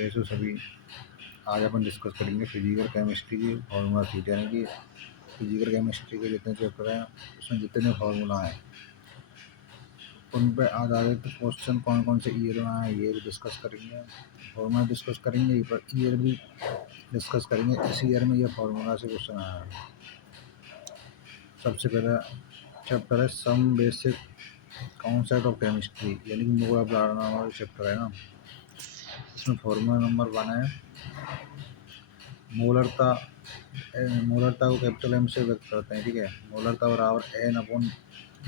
कैसे सभी। आज अपन डिस्कस करेंगे फिजिकल केमिस्ट्री की फार्मूला सीट, यानी कि फिजिकल केमिस्ट्री के जितने चैप्टर हैं उसमें जितने फार्मूला हैं उन पर आधारित क्वेश्चन कौन कौन से ईयर में आए ये भी डिस्कस करेंगे। फार्मूला डिस्कस करेंगे पर ईयर भी डिस्कस करेंगे, इस ईयर में ये फार्मूला से क्वेश्चन आया है। सबसे पहला चैप्टर है some basic concept of chemistry, यानी कि मूल अवधारणा वाला चैप्टर है ना। इसमें फार्मूला नंबर 1 है मोलरता। मोलरता को कैपिटल एम से व्यक्त करते हैं, ठीक है। मोलरता बराबर एन अपॉन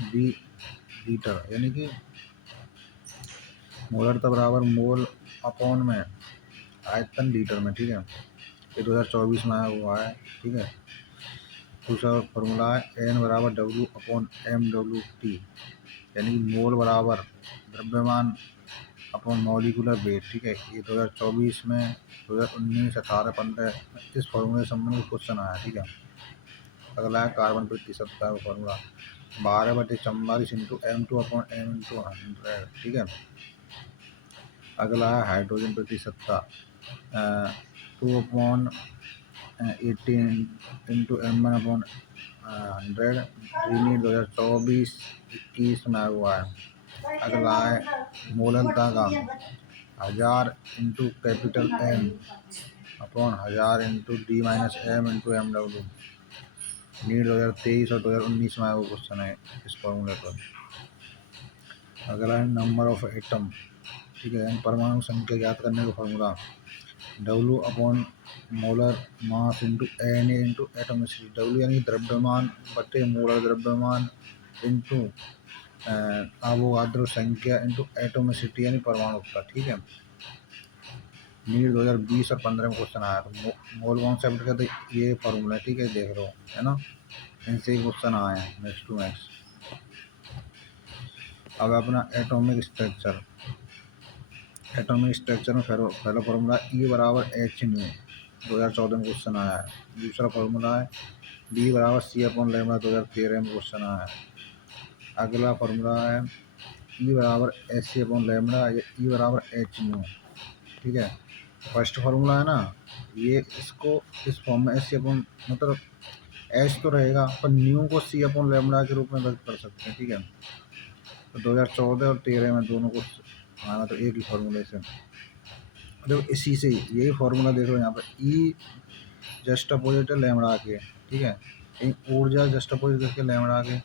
बी लीटर, यानी कि मोलरता बराबर मोल अपॉन में आयतन लीटर में, ठीक है। ये 2024 में आया हुआ है, ठीक है। दूसरा फॉर्मूला है एन बराबर W upon M W T, यानी कि मोल बराबर द्रव्यमान अपॉन मॉलिकुलर वेट, ठीक है। ये 2024 में 2019, 18, 15 इस फॉर्मूले से संबंधित क्वेश्चन आया, ठीक है। अगला है कार्बन प्रतिशतता का formula 12/44 into M2 upon M into 100, ठीक है। अगला है हाइड्रोजन प्रतिशतता 2/18 इंटू M1 अपॉन 100, यूनिट 2024-21 में आया हुआ है। अगला है मोलनता का 1000 into capital M upon 1000 into D-M into MW, NEET 2023 और 2019 में आया वो क्वेश्चन है इस फॉर्मूले पर। अगला है नंबर ऑफ एटम, ठीक है। परमाणु संख्या ज्ञात करने का formula W upon molar mass into Na into atomicity. W यानी द्रव्यमान बटे मोलर द्रव्यमान इंटू अवोगाद्रो संख्या इंटू एटोमिसिटी यानी परमाणुकता, ठीक है। नीट 2020 और 15 में क्वेश्चन आया। तो मोल कॉन्सेप्ट का तो ये फॉर्मूला, ठीक है, देख लो है ना, इनसे क्वेश्चन आए हैं नेक्स्ट टू नेक्स्ट। अब अपना एटॉमिक स्ट्रक्चर, एटॉमिक स्ट्रक्चर में पहला फॉर्मूला E बराबर H न्यू 2014 में क्वेश्चन आया है। दूसरा फॉर्मूला है B बराबर C अपॉन लैम्डा 2013 में क्वेश्चन आया है। अगला फॉर्मूला है E बराबर SC अपॉन लैम्डा या E बराबर H न्यू, ठीक है। फर्स्ट फार्मूला है ना, ये इसको इस फॉर्म में SC अपॉन मतलब H तो रहेगा पर न्यू को C अपॉन लैम्डा के रूप में व्यक्त कर सकते हैं, ठीक है। तो 2014 और 13 में दोनों को आना तो एक ही फॉर्मूले से। देखो इसी से यही फार्मूला देख लो यहाँ पर E जस्ट अपोजिट है लैम्डा के, ठीक है। ऊर्जा जस्ट अपोजिट करके लैम्डा के,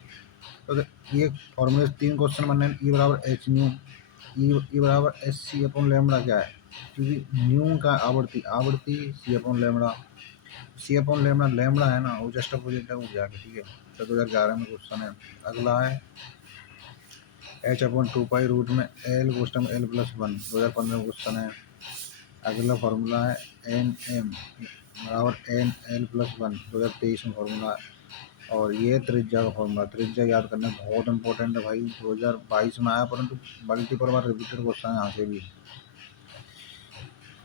तो ये फॉर्मूले से 3 क्वेश्चन बनने हैं। E बराबर H न्यू, E बराबर SC अपॉन लैम्डा क्या है, क्योंकि न्यू का आवर्ती C upon lambda, C upon lambda lambda है ना, वो जस्ट अपोजिट है ऊर्जा के, ठीक है। तो 2011 में क्वेश्चन है। अगला है H अपॉन 2 पाई रूट में L क्वेश्चन L+1 2015 में क्वेश्चन है। अगला फार्मूला है NM बराबर NL+1 2023 में फार्मूला है। और ये त्रिज्या का फार्मूला, त्रिज्या याद करना बहुत इंपॉर्टेंट है भाई, 2022 में आया परंतु मल्टीपल बार रिपीटेड क्वेश्चन है यहाँ से भी।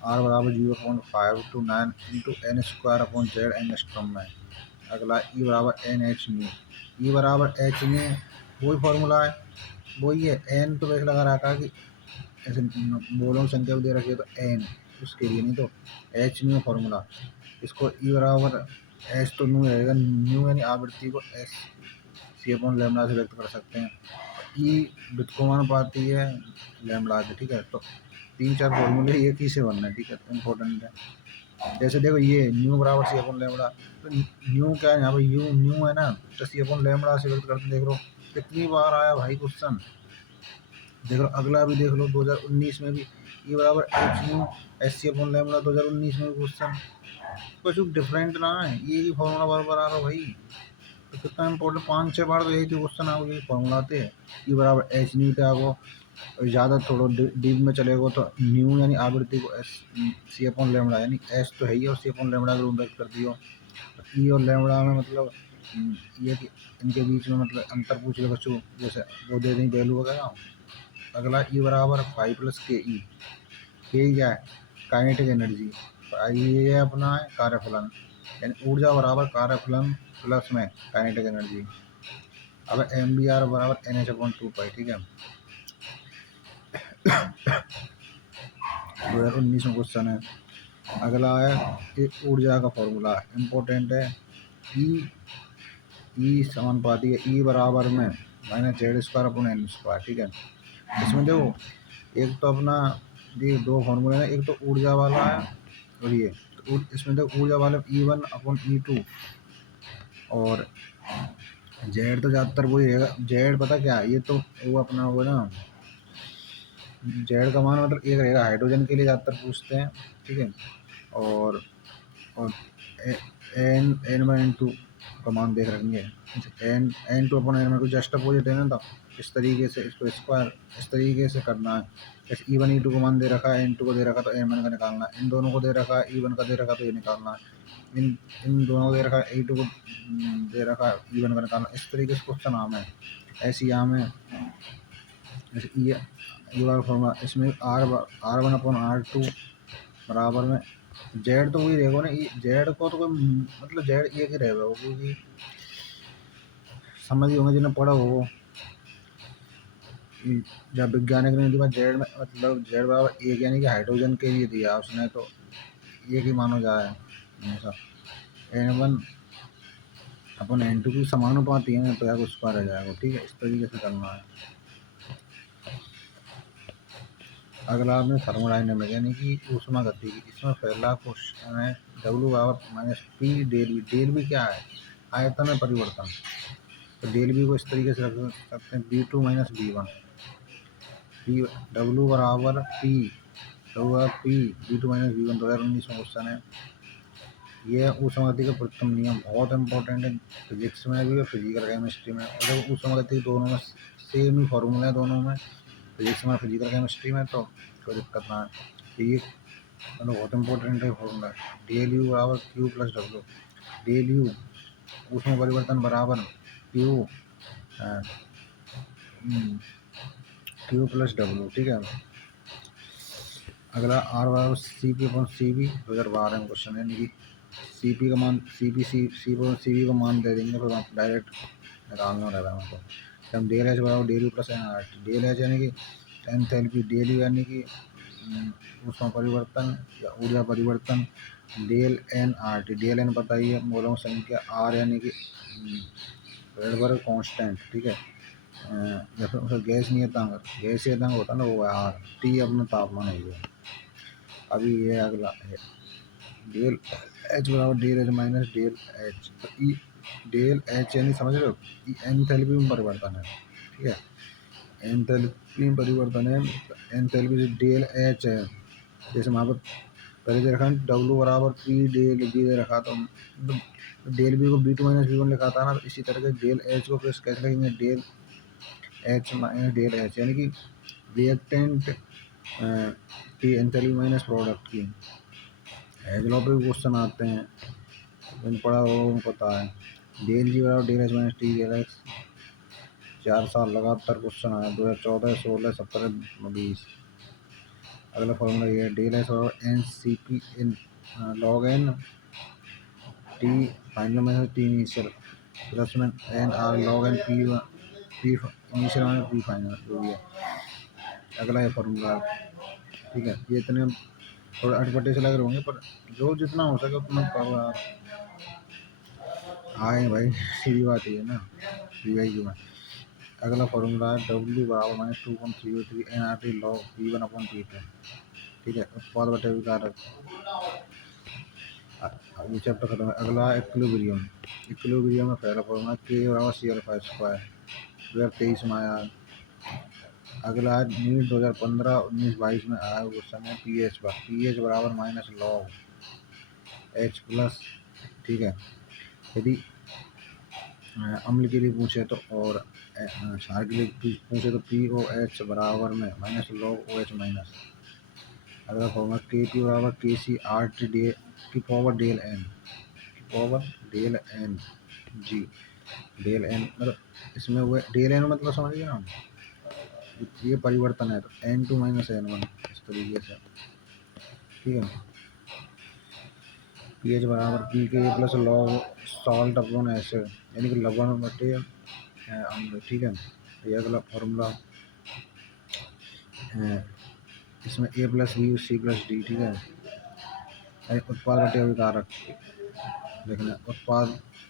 R बराबर 0.5 to 9 into N² upon Z angstrom में। अगला E बराबर NH न्यू, E बराबर H न्यू वही फार्मूला है, वही है। N तो वैसे लगा रखा कि ऐसे बोलों की संख्या भी दे रखी है तो N उसके लिए, नहीं तो H न्यू फार्मूला। इसको E बराबर H तो न्यू रहेगा, न्यू यानी आवृत्ति को S C अपॉन लैम्डा से व्यक्त कर सकते हैं। E व्युत्क्रमण पाती है लैम्डा के, ठीक है। तो 3-4 फॉर्मूले एक ही से बनना है, ठीक है, तो इम्पोर्टेंट है। जैसे देखो ये न्यू बराबर C अपॉन लैम्डा, तो न्यू क्या है यहाँ पर यू न्यू है ना, तो C अपॉन लैम्डा से व्यक्त करते। देख लो कितनी बार आया भाई क्वेश्चन। देख लो अगला भी देख लो 2019 में भी E बराबर H new SC upon lambda 2019 में भी क्वेश्चन, कुछ डिफरेंट ना है, ये ही फॉर्मूला बार बार आ रहा भाई। तो कितना इंपॉर्टेंट, 5-6 बार तो यही क्वेश्चन आ यही फॉर्मूला आते हैं। E बराबर H न्यू थे आपको, ज़्यादा थोड़ा डीप में चलेगा तो न्यू यानी आवृत्ति को C अपॉन लैम्डा, यानी S तो है ही और C अपॉन लैम्डा के रूप व्यक्त कर दियो। E और लैम्डा में मतलब ये कि इनके बीच में मतलब अंतर पूछ लो बच्चों, जैसे वो दे दें वैल्यू वगैरह। अगला E बराबर 5 + KE, के क्या है काइनेटिक एनर्जी, ये है अपना है कार्यफलन, यानी ऊर्जा बराबर कार्यफलन प्लस में काइनेटिक एनर्जी। अब MBR बराबर NH/2 पाई, ठीक है। 2019 में क्वेश्चन है। अगला है एक ऊर्जा का फॉर्मूला इम्पोर्टेंट है। ई समानुपाती है ई बराबर में -z² / n²। ठीक है, इसमें देखो एक तो अपना ये दो फॉर्मूले हैं, एक तो ऊर्जा वाला है और ये तो इसमें देखो ऊर्जा वाले E1/E2 और जेड तो ज़्यादातर वही रहेगा। जेड पता क्या है, ये तो वो अपना वो ना जेड का मान मतलब एक रहेगा, हाइड्रोजन के लिए ज़्यादातर पूछते हैं। ठीक है, और और n/n2 का मान देख रखेंगे। n2/n/2 जस्ट अपोजिट है ना, तो इस तरीके से इसको स्क्वायर इस तरीके से करना है। जैसे E1 E2 को मान दे रखा है, n2 को दे रखा तो n1 का निकालना है। इन दोनों को दे रखा है, E1 का दे रखा तो ये निकालना है। इन दोनों को दे रखा है, E2 को दे रखा है, E1 का निकालना। इस तरीके से क्वेश्चन आम है, ऐसी आम है। जैसे ये वाला फॉर्मूला इसमें R1/R2 बराबर में जेड तो वही रहेगा ना। जेड को तो कोई मतलब जेड एक ही रहेगा वो, क्योंकि समझ ही होंगे जिन्हें पढ़ा हो। जब वैज्ञानिक ने दिया जेड में मतलब जेड बराबर एक, यानी कि हाइड्रोजन के लिए दिया उसने, तो एक ही मानो जाए हमेशा। n1/n2 की समानुपाती है तो यार उसका रह जाएगा। ठीक है, इस तरीके से करना है। अगला आपने थर्मोडायनेमिक यानी कि ऊष्मागतिकी। इसमें पहला क्वेश्चन है W/-P डेल भी क्या है, आयतन में परिवर्तन। तो डेल भी को इस तरीके से रख सकते हैं B2 - B1। W बराबर P B2 - B1 2019 में क्वेश्चन है। यह ऊष्मागतिकी का प्रथम नियम बहुत इंपॉर्टेंट है, फिजिक्स में भी और फिजिकल केमिस्ट्री में। और ऊष्मागतिकी दोनों में सेम ही फॉर्मूला है, दोनों में फिजिक्स में फिजिकल केमिस्ट्री में, तो कोई दिक्कत ना है। ये मतलब बहुत इंपॉर्टेंट है फॉर्मूला। डेल यू बराबर Q + W। डेल यू ऊष्मा परिवर्तन बराबर Q Q + W। ठीक है, अगला R बराबर CP/CV 2012 में क्वेश्चन है, यानी कि CP का मान CV का मान दे देंगे, फिर आप डायरेक्ट निकालना रहेगा हमको। हम डेल एच बराबर del u plus nRT। Del h यानी कि एंथैल्पी, डेल यू यानी कि ऊष्मा परिवर्तन या ऊर्जा परिवर्तन, डेल nRT। डेल एन बताइए मोलों संख्या, आर यानी कि रेडबर्ग कांस्टेंट। ठीक है, या फिर उसका गैसीय तांग होता है ना, वो है आर। टी अपना तापमान है ये। अभी ये अगला है डेल एच बराबर del h minus del h. तो ई डेल एच यानी समझ रहे हो, एंथैल्पी में परिवर्तन है। ठीक है, एंथैल्पी में परिवर्तन है। एंथैल्पी से डेल एच है, जैसे वहाँ पर पहले दे रखा है W बराबर P डेल बी दे रखा, तो डेल बी को B2 - B1 लिखा था ना, तो इसी तरह से डेल एच को फिर कैसे लिखेंगे, del h minus del h, यानी कि रिएक्टेंट की एंथैल्पी माइनस प्रोडक्ट की। एग्लो पे भी क्वेश्चन आते हैं, मैंने पढ़ा हो पता है। डेल जी बराबर del h minus t del x. 4 साल लगातार क्वेश्चन आया, 2014, 16, 17, 20। अगला फॉर्मूला ये है, डेल एच बराबर N C P in log N T final minus T initial plus में N R log N P initial minus P final, जो भी है। अगला ये फॉर्मूला। ठीक है, ये इतने थोड़े अटपटे से लग रहे होंगे, पर जो जितना हो सके उतना करो यार। आए भाई, सीधी बात ये है ना, PYQ में। अगला फॉर्मूला है W बराबर -2.303 nRT log V1/P2। ठीक है, उत्पाद बटे विकारक। ये चैप्टर खत्म है। अगला इक्विलिब्रियम। इक्विलिब्रियम में पहला फॉर्मूला K बराबर C∝²। 2023 में आया। अगला नीट 2015, 19, 22 में आया क्वेश्चन है pH बराबर -log H+। ठीक है, यदि अम्ल के लिए पूछे तो, और क्षार के लिए पूछे तो POH बराबर में -log OH-। अगला फॉर्मूला KP बराबर KC/RT की power del n g. Del n मतलब इसमें वो डेल एन मतलब समझिए ना, ये परिवर्तन है, तो N2 - N1 इस तरीके से। ठीक है, pH बराबर pKa + log salt/acid, यानी कि लवण बटे अम्ल। ठीक है, ये अगला फॉर्मूला इसमें A plus B C plus D, ठीक है। उत्पाद बटे अभिकारक देखना, उत्पाद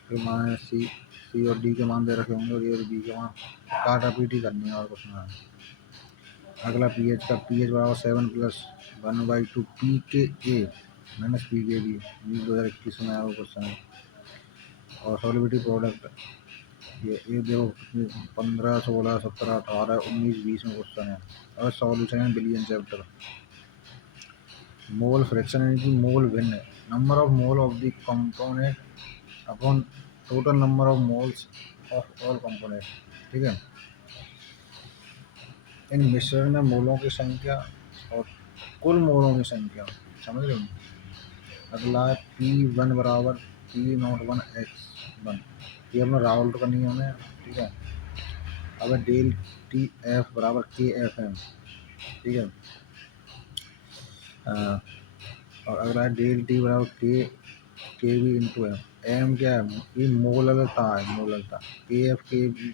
के मान सी सी और डी के मान दे रखे होंगे और ए और बी के मान काटा पीटी करनी है और कुछ ना है। अगला पीएच का, पीएच बराबर 7+1/2 पी के ए माइनस पी के बी, 2021 में आया वो क्वेश्चन है। और सॉलिबिलिटी प्रोडक्ट, ये देखो 15, 16, 17, 18, 19, 20 में क्वेश्चन है। और सॉल्यूशन है बिलियन चैप्टर। मोल फ्रैक्शन यानी कि मोल भिन्न, number of mole of the component upon total number of moles of all component, ठीक है। इन मिश्रण में मोलों की संख्या और कुल मोलों की संख्या, समझ रहे हो। अगला है P1 बराबर P01x1, ये अपना राउल्ट करनी है हमें, ठीक है। अब डेल टी एफ बराबर के एफ एम, ठीक है। और अगला है डेल टी बराबर के वी इंटू एम। एम क्या है, ये मोललता है, मोललता। के एफ के वी,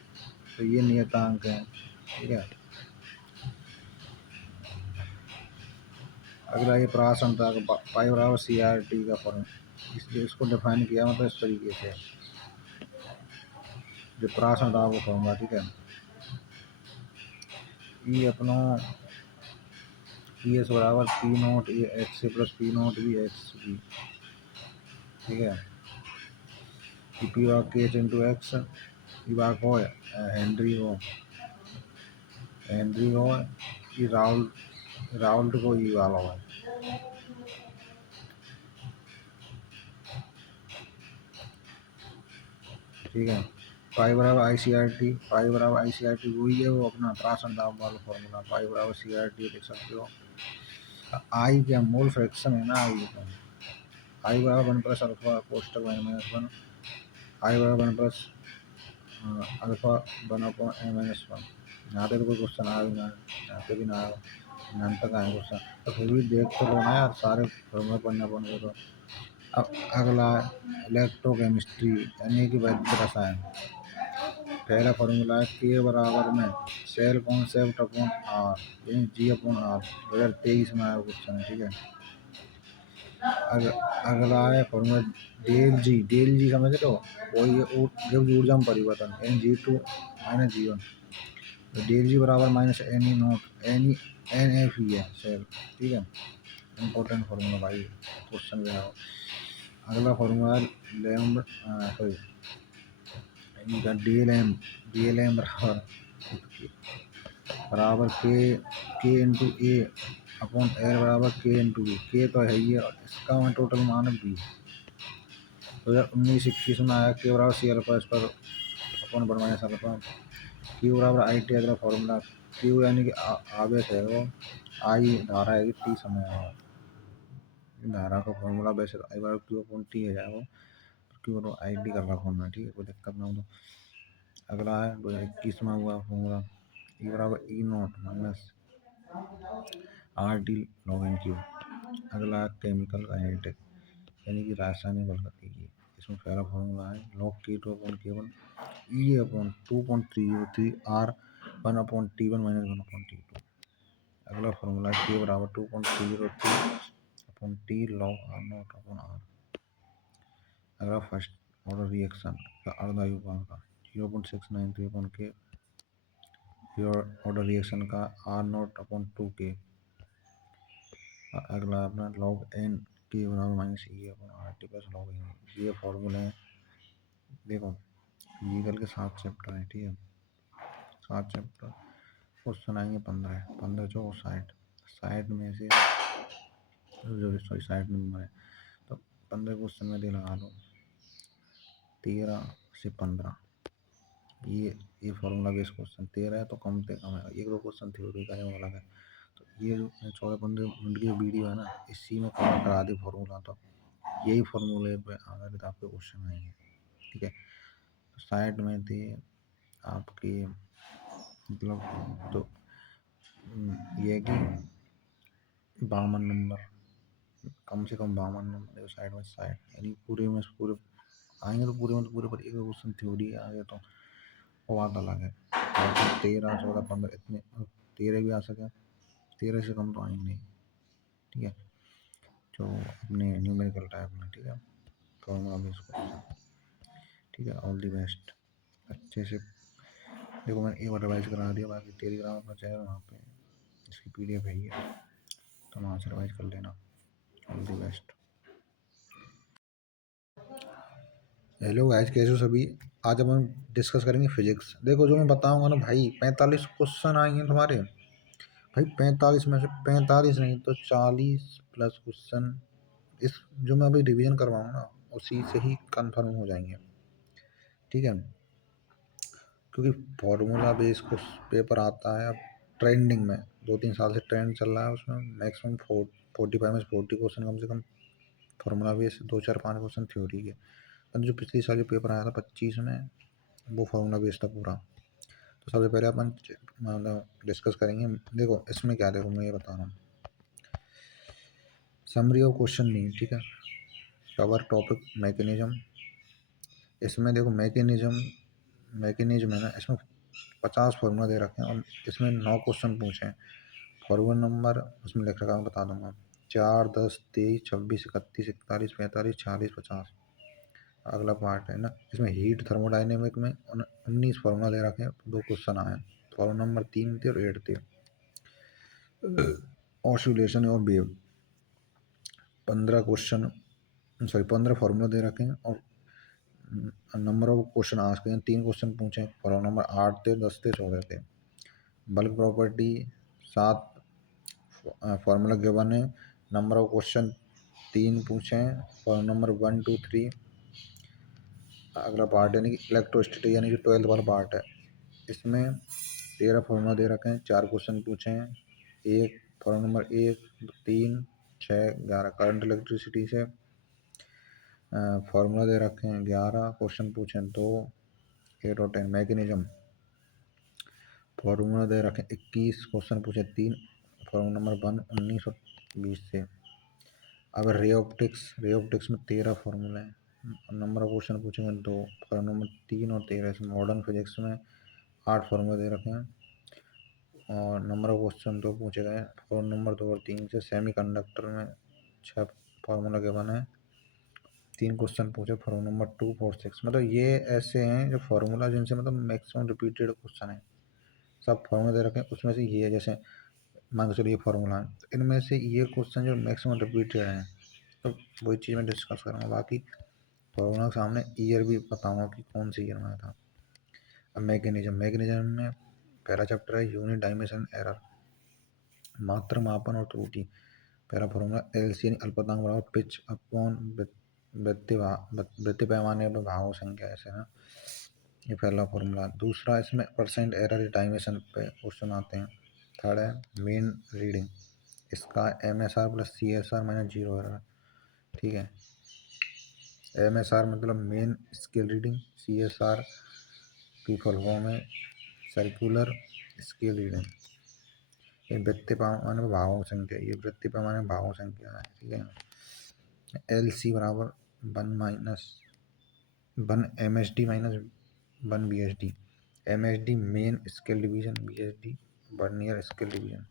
तो ये नियतांक है, ठीक है। अगला ये प्रासंता पाई बराबर सी आर टी का फॉर्म, इसलिए इसको डिफाइन किया मतलब इस तरीके से, जो प्रासंता को फॉर्मूला, ठीक है। ये अपना पी एस बराबर P not A X plus P not B X B, ठीक है। पी वाक के एच इंटू एक्स, ये वाक हो हेनरी हो, हेनरी हो, ये राउल्ट को ये वाला हो, ठीक है। पाई बराबर आई सी आर टी, पाई बराबर आई सी आर टी वही है, वो अपना प्रासंताप वाला फॉर्मूला, पाई बराबर सी आर टी लिख सकते हो। आई क्या मोल फ्रैक्शन है ना, आई तो आई बराबर 1 प्लस अल्फा कोष्टक -1, आई बराबर 1 प्लस अल्फा 1/n-1। यहाँ तक कोई क्वेश्चन आया भी ना, यहाँ पे भी ना आया, यहाँ तक आए क्वेश्चन, तो फिर भी देख तो लो ना यार, सारे फॉर्मूला पढ़ना पड़ेगा। तो अब अगला इलेक्ट्रोकेमिस्ट्री यानी कि वैद्य रसायन। पहला फॉर्मूला है के बराबर में सेल कॉन्सेप्ट अपॉन आर, यानी जी अपॉन आर, 2023 में आया क्वेश्चन है, ठीक है। अगला है formula del g, del g समझ लो, वही जब ऊर्जा में परिवर्तन n g two minus g one, तो डेल जी बराबर minus n e naught n f e है सेल, ठीक है। इम्पोर्टेंट फॉर्मूला भाई, क्वेश्चन जो है। अगला फॉर्मूला लैम्ब सॉरी इनका डी एल एम बराबर के इंटू ए अपॉन एल बराबर के इंटू बी, के तो है ही है और इसका मैं टोटल मान है बी। 2019-21 में आया के बराबर सी अल्फा इस पर upon one minus alpha, Q बराबर आई टी। अगला फॉर्मूला क्यू यानी कि आवेश है वो, आई धारा है, टी समय है। धारा का फॉर्मूला वैसे आई बराबर क्यू अपॉन टी है जाए वो, क्यू बराबर आई टी कर रखा होना, ठीक है, कोई दिक्कत ना हो तो। अगला है 2021 में हुआ फॉर्मूला ई बराबर E not minus R T log N Q. अगला केमिकल काइनेटिक यानी कि रासायनिक बल गतिकी, इसमें पहला फॉर्मूला है log k two upon k one e upon 2.303 r 1/T1 - 1/T2। अगला फॉर्मूला है के बराबर 2.303 upon t log r naught upon r. अगला फर्स्ट ऑर्डर रिएक्शन का अर्धायुपांक का 0.693 अपॉन के, ऑर्डर रिएक्शन का आर नॉट अपॉन 2 के। अगला अपना लॉग एन के बराबर minus e upon r t plus log n, ये फॉर्मूला है। देखो लीगल के 7 चैप्टर हैं, ठीक है, 7 चैप्टर, क्वेश्चन आएंगे 15, 15 चौक 60, 60 में से सॉरी 60 नंबर है तो 15 क्वेश्चन में दे लगा लो 13 से 15, ये फॉर्मूला बेस्ड क्वेश्चन 13 है तो कम से कम है, एक दो क्वेश्चन थ्योरी का है वो अलग है। तो ये जो 14-15 मिनट की वीडियो है ना, इसी में कवर करा दी फॉर्मूला, तो यही फॉर्मूले पे आधारित आपके क्वेश्चन आएंगे, ठीक है। तो साइड में थे आपके मतलब, तो ये है कि 52 नंबर, कम से कम 52 नंबर साइड में, साइड यानी पूरे में पूरे आएंगे तो पूरे में तो पूरे पर एक क्वेश्चन थ्योरी आ गया तो वो बात अलग है। 13, 14, 15 इतने 13 भी आ सके 13 से कम तो आएंगे नहीं, ठीक है, जो अपने न्यूमेरिकल टाइप में, ठीक है, फॉर्मूला बेस्ड क्वेश्चन, ठीक है। ऑल दी बेस्ट, अच्छे से देखो मैंने एक बार रिवाइज करा दिया, बाकी टेलीग्राम अपना चैनल वहाँ पे इसकी PDF है ही है, तो वहाँ से रिवाइज कर लेना। All the best. Hello guys, कैसे हो सभी। आज अब हम डिस्कस करेंगे फिजिक्स। देखो जो मैं बताऊंगा ना भाई, 45 क्वेश्चन आएंगे तुम्हारे भाई, 45 में से 45 नहीं तो 40 प्लस क्वेश्चन इस जो मैं अभी रिवीजन करवाऊंगा ना उसी से ही कंफर्म हो जाएंगे, ठीक है। क्योंकि फॉर्मूला बेस कुछ पेपर आता है अब ट्रेंडिंग में, 2-3 साल से ट्रेंड चल रहा है, उसमें मैक्सिमम 45 में से 40 क्वेश्चन कम से कम फॉर्मूला बेस, 2-4-5 क्वेश्चन थ्योरी के। पर जो पिछली साल जो पेपर आया था 25 में, वो फॉर्मूला बेस था पूरा। तो सबसे पहले अपन मतलब डिस्कस करेंगे। देखो इसमें क्या, देखो मैं ये बता रहा हूँ, समरी ऑफ क्वेश्चन नहीं, ठीक है, कवर टॉपिक मैकेनिज्म। इसमें देखो मैकेनिज्म है ना, इसमें 50 फार्मूला दे रखे हैं और इसमें 9 क्वेश्चन पूछे हैं। फार्मूला नंबर उसमें लिख रखा है, मैं बता दूंगा, 4, 10, 23, 26, 31, 41, 45, 46, 50। अगला पार्ट है ना, इसमें हीट थर्मोडाइनेमिक में 19 फार्मूला दे रखे हैं, 2 क्वेश्चन आए हैं। फार्मूला नंबर 3 थे और 8 थे। ऑसिलेशन और वेव 15 क्वेश्चन, सॉरी 15 फार्मूला दे रखे हैं और नंबर ऑफ क्वेश्चन आस्क हैं, 3 क्वेश्चन पूछे। फार्मूला नंबर 8 थे, 10 थे, 14 थे। बल्क प्रॉपर्टी 7 फार्मूला गिवन है, नंबर ऑफ क्वेश्चन 3 पूछे हैं, फार्मूला नंबर 1, 2, 3। अगला पार्ट यानी कि इलेक्ट्रोस्टैटिक यानी कि 12th वाला पार्ट है, इसमें 13 फार्मूला दे रखे हैं, 4 क्वेश्चन पूछे हैं। एक फार्मूला नंबर 1, 3, 6, 11 करंट इलेक्ट्रिसिटी से फार्मूला दे रखे हैं, 11 क्वेश्चन पूछे हैं, 2, 8 और 10। मैकेनिज्म फार्मूला दे रखे हैं, 21 क्वेश्चन पूछे, 3। फार्मूला नंबर 1, 19 और 20 से। अब रे ऑप्टिक्स में 13 फार्मूला है, नंबर ऑफ क्वेश्चन पूछेंगे 2। फार्मूला नंबर 3 और 13 से। मॉडर्न फिजिक्स में 8 फार्मूला दे रखे हैं और नंबर ऑफ क्वेश्चन 2 पूछे गए, फार्मूला नंबर 2 और 3 से। सेमीकंडक्टर में 6 फार्मूला के बने हैं, 3 क्वेश्चन पूछे, फार्मूला नंबर 2, 4, 6। मतलब ये ऐसे हैं जो फार्मूला जिनसे मतलब मैक्सिमम रिपीटेड क्वेश्चन है, सब फार्मूला दे रखे हैं। उसमें से ये है, जैसे मान के चलिए ये फार्मूला है, तो इनमें से ये क्वेश्चन जो मैक्सिमम रिपीटेड हैं, तो वही चीज़ मैं डिस्कस करूँगा। बाकी फार्मूला के सामने ईयर भी बताऊँगा कि कौन सी ईयर में था। अब मैकेनिज्म में पहला चैप्टर है यूनिट डायमेंशन एरर, मात्र मापन और त्रुटि। पहला फार्मूला LC यानी अल्पतमांक बराबर पिच अपॉन वृत्तीय पैमाने पर भागों संख्या, ऐसे ना, ये पहला फार्मूला। दूसरा इसमें परसेंट एरर डायमेंशन पे क्वेश्चन आते हैं। थर्ड है मेन रीडिंग, इसका MSR plus CSR minus 0 error, ठीक है। MSR मतलब मेन स्केल रीडिंग, CSR की फुल फॉर्म है सर्कुलर स्केल रीडिंग। ये वृत्तीय पैमाने में भागों की संख्या, ये वृत्तीय पैमाने में भागों की संख्या है, ठीक है। LC बराबर 1 MSD minus 1 BSD। MSD main scale division, BSD vernier scale division.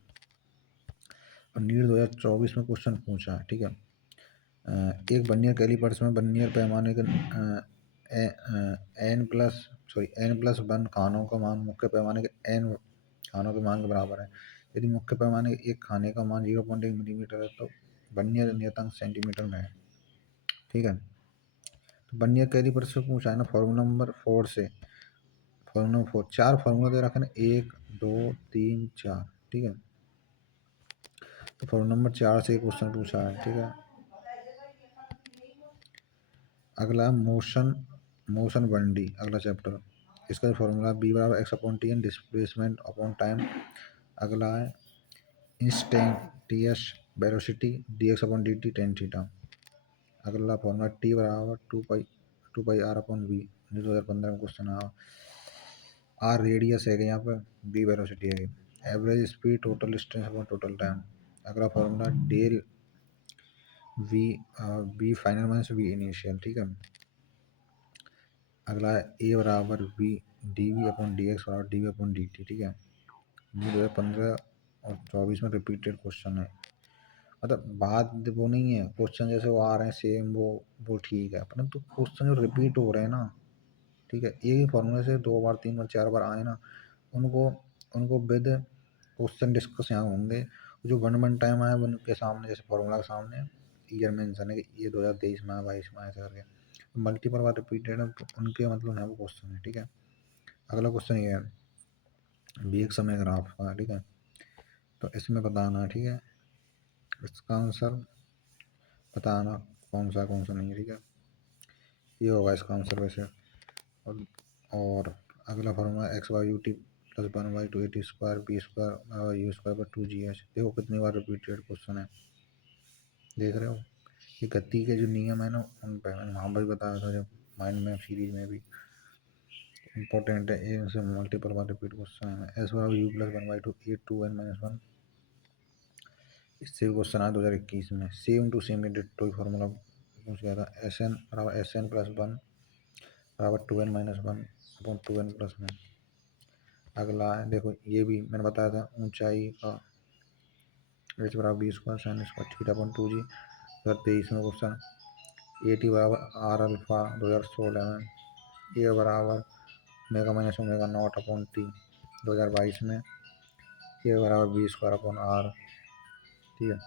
और नीट 2024 में क्वेश्चन पूछा है, ठीक है। एक वर्नियर कैलिपर्स में वर्नियर पैमाने के n+1 खानों का मान मुख्य पैमाने के n खानों के मान के बराबर है। यदि मुख्य पैमाने के एक खाने का मान 0.1 मिलीमीटर है तो वर्नियर नियतांक सेंटीमीटर में है, ठीक है। तो वर्नियर कैलिपर्स से पूछा है ना, फार्मूला नंबर 4 से। फार्मूला नंबर 4, 4 फार्मूला दे रखे ना, 1, 2, 3, 4, ठीक है। तो फार्मूला नंबर 4 से क्वेश्चन पूछा है, ठीक है। अगला मोशन 1D, अगला चैप्टर, इसका फार्मूला B बराबर x/t N displacement upon time. अगला है instantaneous velocity dx/dt tan theta. अगला फार्मूला T बराबर 2 पाई r/v, 2015 में क्वेश्चन आया। R रेडियस है यहाँ पर, B वेलोसिटी है, average speed total distance upon total time. अगला formula del V final minus V initial, ठीक है। अगला है A बराबर V dV/dx बराबर dV/dt, ठीक है। 2015 और 24 में रिपीटेड क्वेश्चन है। मतलब बात वो नहीं है, क्वेश्चन जैसे वो आ रहे हैं सेम वो ठीक है, परंतु क्वेश्चन जो रिपीट हो रहे हैं ना, ठीक है, एक ही फॉर्मूले से 2 बार 3 बार 4 बार आए ना, उनको उनको विद क्वेश्चन डिस्कस यहाँ होंगे। जो वन वन टाइम आया उनके सामने, जैसे फॉर्मूला के सामने ईयर मेंशन है कि ये 2023 में आया, 22 में आया, ऐसा करके मल्टीपल बार रिपीटेड है, तो उनके मतलब है वो क्वेश्चन है। ठीक है, अगला क्वेश्चन ये है भी एक समय ग्राफ का, ठीक है, तो इसमें बताना है, ठीक है, इसका आंसर बताना कौन सा नहीं है। ठीक है, ये होगा इसका आंसर वैसे। और अगला formula x y u t plus one y two a t square b square u square पर 2gh। देखो कितनी बार रिपीटेड क्वेश्चन है, देख रहे हो। ये गति के जो नियम है ना, उन पर मैंने वहाँ पर भी बताया था, जब माइंड मैप सीरीज में भी इंपॉर्टेंट है, ये से मल्टीपल बार रिपीट क्वेश्चन है। S y u plus one y two a two n minus one, इससे भी क्वेश्चन आया 2021 में, सेम टू सेम डिट्टो ही फॉर्मूला पूछ गया था। एस एन बराबर एस एन प्लस वन बराबर 2n minus one upon 2n plus one. अगला है देखो, ये भी मैंने बताया था, ऊंचाई का एच बराबर b square sine square theta upon 2g। 2023 में क्वेश्चन ए टी बराबर आर अल्फा 2016 में, ए बराबर omega minus omega naught upon t 2022 में, ए बराबर बी स्क्वायर अपॉन आर। ठीक है,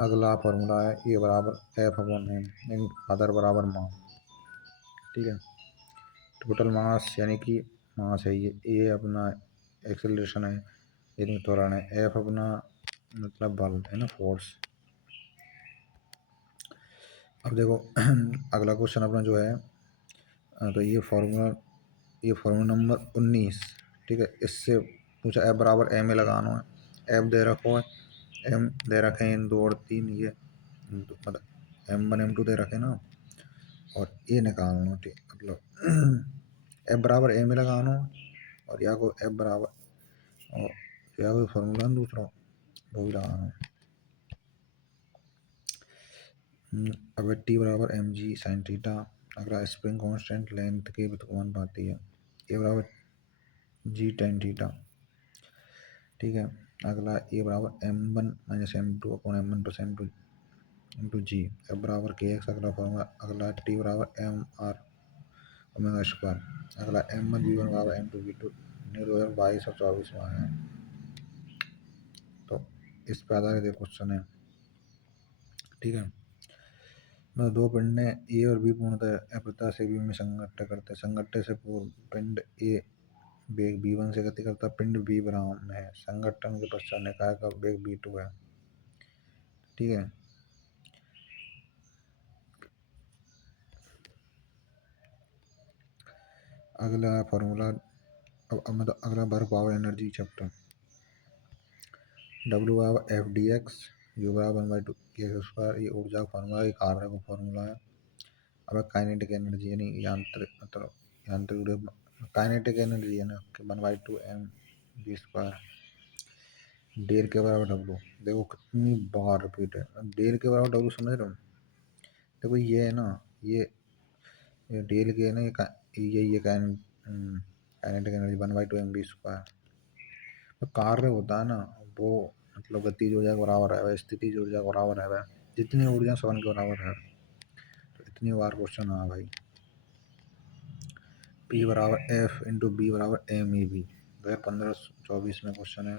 अगला फॉर्मूला है ए बराबर एफ अपॉन एम आदर बराबर मास। ठीक है, टोटल मास यानी कि मास है ये, ए अपना एक्सेलरेशन है यानी त्वरण है, एफ अपना मतलब बल है ना, फोर्स। अब देखो अगला क्वेश्चन अपना जो है, तो ये फार्मूला नंबर 19। ठीक है, इससे पूछा एफ बराबर एम ए लगाना है। एफ दे रखो है, एम दे रखे हैं इन 2 और 3, ये मतलब M1 M2 दे रखे ना, और ये निकालना। ठीक मतलब एफ बराबर एम ए लगाना, और या को एफ बराबर और या कोई फार्मूला दूसरा वो भी लगाना है। अब टी बराबर एम जी साइन थीटा। अगला स्प्रिंग कांस्टेंट लेंथ के वन पाती है, ए बराबर जी टेन थीटा। ठीक है, अगला ए बराबर M one minus M two upon M one plus M two into G, F बराबर के एक्स। अगला फॉर्मूला, अगला टी बराबर एम आर ओमेगा स्क्वायर। अगला एम वन बी वन बराबर एम टू बी टू 2022 और 24 में आया है, तो इस पर आधारित क्वेश्चन है। ठीक है, मतलब दो पिंड ए और बी पूर्णतः अप्रता से बी में संघट्ट करते हैं। संघट्टे से पूर्व पिंड ए वेग b1 से गति करता, पिंड बी विराम में है, संघटन के पश्चात निकाय का वेग b2 है। ठीक है, अगला फॉर्मूला, मतलब अगला work power energy chapter. W बराबर एफ डी एक्स यू बराबर 1/2 के स्क्वायर, ये ऊर्जा का फॉर्मूला, ये कार्य का फॉर्मूला है। अब काइनेटिक एनर्जी यानी यांत्रिक, मतलब यांत्रिक काइनेटिक एनर्जी है ना, 1/2 एम बी स्क्वायर। डेल के बराबर डब्लू, देखो कितनी बार रिपीट है, डेल के बराबर डब्लू समझ रहे हो। देखो ये है ना, ये डेल के है ना, ये kinetic energy 1/2 m b square. तो कार्य होता है ना वो, मतलब गतिज ऊर्जा के बराबर है, स्थिति ऊर्जा के बराबर है, जितनी ऊर्जा सवन के बराबर है। तो इतनी बार क्वेश्चन आया भाई। P बराबर एफ इंटू बी बराबर एम ई बी, 2015-24 में क्वेश्चन है।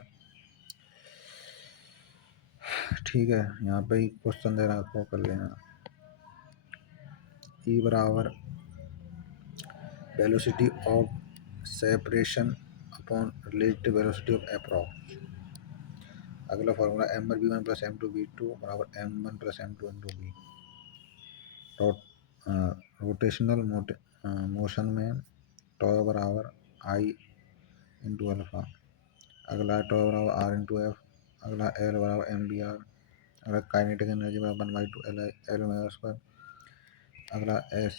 ठीक है, यहाँ पे ही क्वेश्चन दे रहा है, आपको कर लेना। E बराबर velocity of separation upon relative velocity of approx. अगला formula M one B one plus M two B two बराबर M one plus M two into B. Rotational motion में टॉ बराबर आई इंटू अल्फा। अगला tau बराबर R into F. अगला L बराबर M B R. अगला kinetic energy बराबर 1/2 L L omega square. अगला S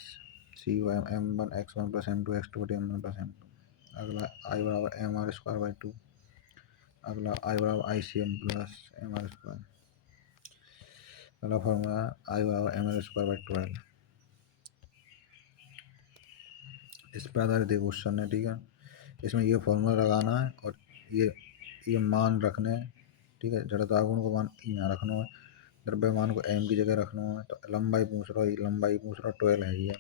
C M one X one plus M to x two M one plus M two. अगला I बराबर M R square by two. अगला I बराबर I C M plus M R square. अगला formula I बराबर M R square by 12। इस पर आधारित question है। ठीक है, इसमें ये फॉर्मूला लगाना है और ये ये मान रखने, ठीक है। जड़ता आघूर्ण को मान यहाँ रखना है, द्रव्यमान को एम की जगह रखना है। तो लंबाई पूछ रहा है, लंबाई पूछ रहा 12 है ये,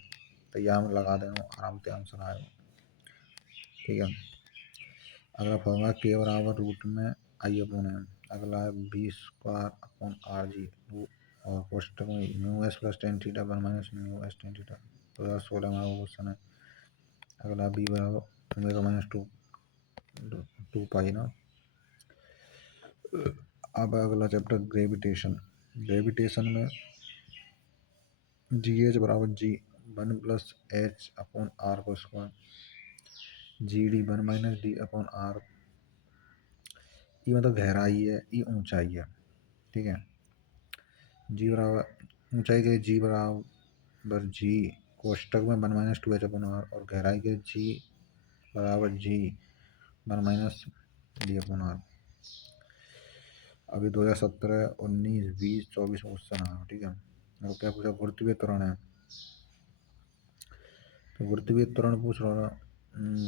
तो यहाँ में लगा देना आराम से आंसर आएगा, ठीक है। अगला फॉर्मूला के बराबर रूट में आई अपॉन एम। अगला है b square upon r g, और कोष्टक में mu s plus tan theta one minus mu s tan theta. 2016 में क्वेश्चन है। अगला बी बराबर ओमेगा माइनस टू पाई ना। अब अगला चैप्टर ग्रेविटेशन। ग्रेविटेशन में जी एच बराबर जी 1 प्लस एच अपॉन आर को square, g d 1 minus D upon r. ये मतलब गहराई है, ये ऊंचाई है, ठीक है। जी बराबर ऊंचाई के जी बराबर जी कोष्टक में 1 minus two H upon R, और गहराई के जी बराबर जी 1 माइनस डी अपॉन आर। अभी 2017, 19, 20, 24 में क्वेश्चन आया, ठीक है। और क्या पूछा, गुरुत्वीय त्वरण है, तो गुरुत्वीय त्वरण पूछ रहा था,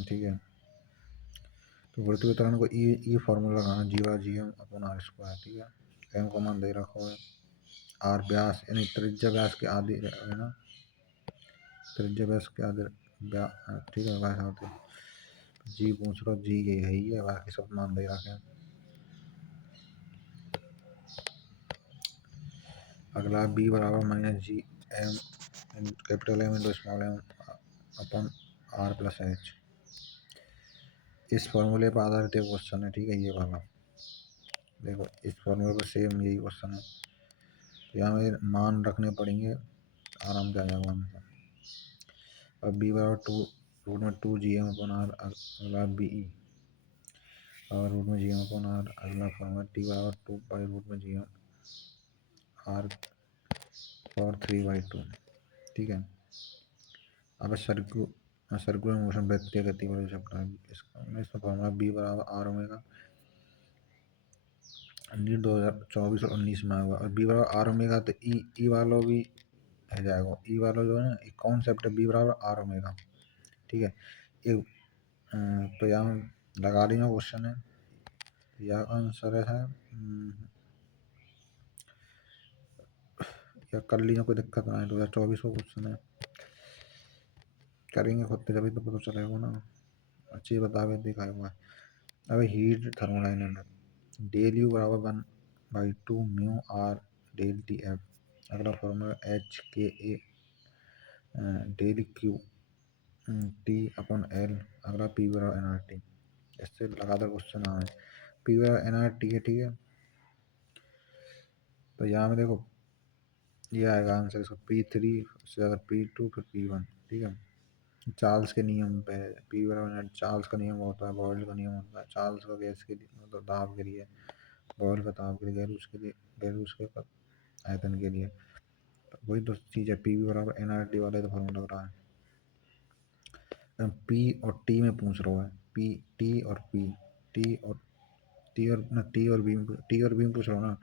ठीक है। तो गुरुत्वीय त्वरण को ई फार्मूला लगाना, जी बार G M upon R square, ठीक है। एम को मान दे रखा है, आर व्यास यानी त्रिज्या व्यास के आदि है ना, त्रिज्या व्यास के आदि, ठीक है। व्यास आते जी पूछ रहा, जी ये है ही है, बाकी सब मान दे रखे हैं। अगला बी बराबर minus g m capital m into small m upon r plus h. इस फॉर्मूले पर आधारित एक क्वेश्चन है, ठीक है। ये वाला देखो, इस फॉर्मूले पर सेम यही क्वेश्चन है, तो यहाँ में मान रखने पड़ेंगे, आराम से आ जाएगा हमेशा। अब बी बराबर रूट में two g m upon r. अगला बी ई और रूट में जी एम अपन आर। अगला फॉर्मूला टी बराबर 2 पाई रूट में जी एम आर और 3/2, ठीक है। अब सर्कुलर मोशन वृत्तीय गति वाले चैप्टर है, इसका फॉर्मूला बी बराबर आर ओमेगा, नीट 2024 और 19 में आएगा। और बी बराबर आर ओमेगा, तो ई वाला भी है जाएगा, ई वाला जो है ना, एक कॉन्सेप्ट है बी बराबर आर ओमेगा, ठीक है। एक तो यहाँ लगा देना क्वेश्चन है, यह आंसर है, या कर लीजिए, कोई दिक्कत ना है। 2024 को क्वेश्चन है, करेंगे खुद से जभी तो पता चलेगा ना, अच्छी बतावे दिखाए हुआ है। अब हीट थर्मोडायनामिक, डेल यू बराबर 1/2 mu r del t f. अगला formula h k a del q t upon l. अगला पी बराबर एन आर टी। इससे लगातार क्वेश्चन आ रहे हैं, पी बराबर एन आर टी है, ठीक है। तो यहाँ में देखो ये आएगा आंसर इसका P3 से अगर P2 फिर P1, ठीक है। चार्ल्स के नियम पे पी बराबर, चार्ल्स का नियम होता है, बॉयल का नियम होता है। चार्ल्स का गैस के लिए मतलब दाब के लिए, बॉयल का ताप के लिए, गैरूस के लिए, गैरूस के आयतन के लिए। तो वही तो चीज़ है, पी वी बराबर एन आर टी वाले तो फॉर्मूला लग रहा है। पी और टी में पूछ रहा है, पी टी और पी, टी और टी और बी में पूछ रहा हूँ ना।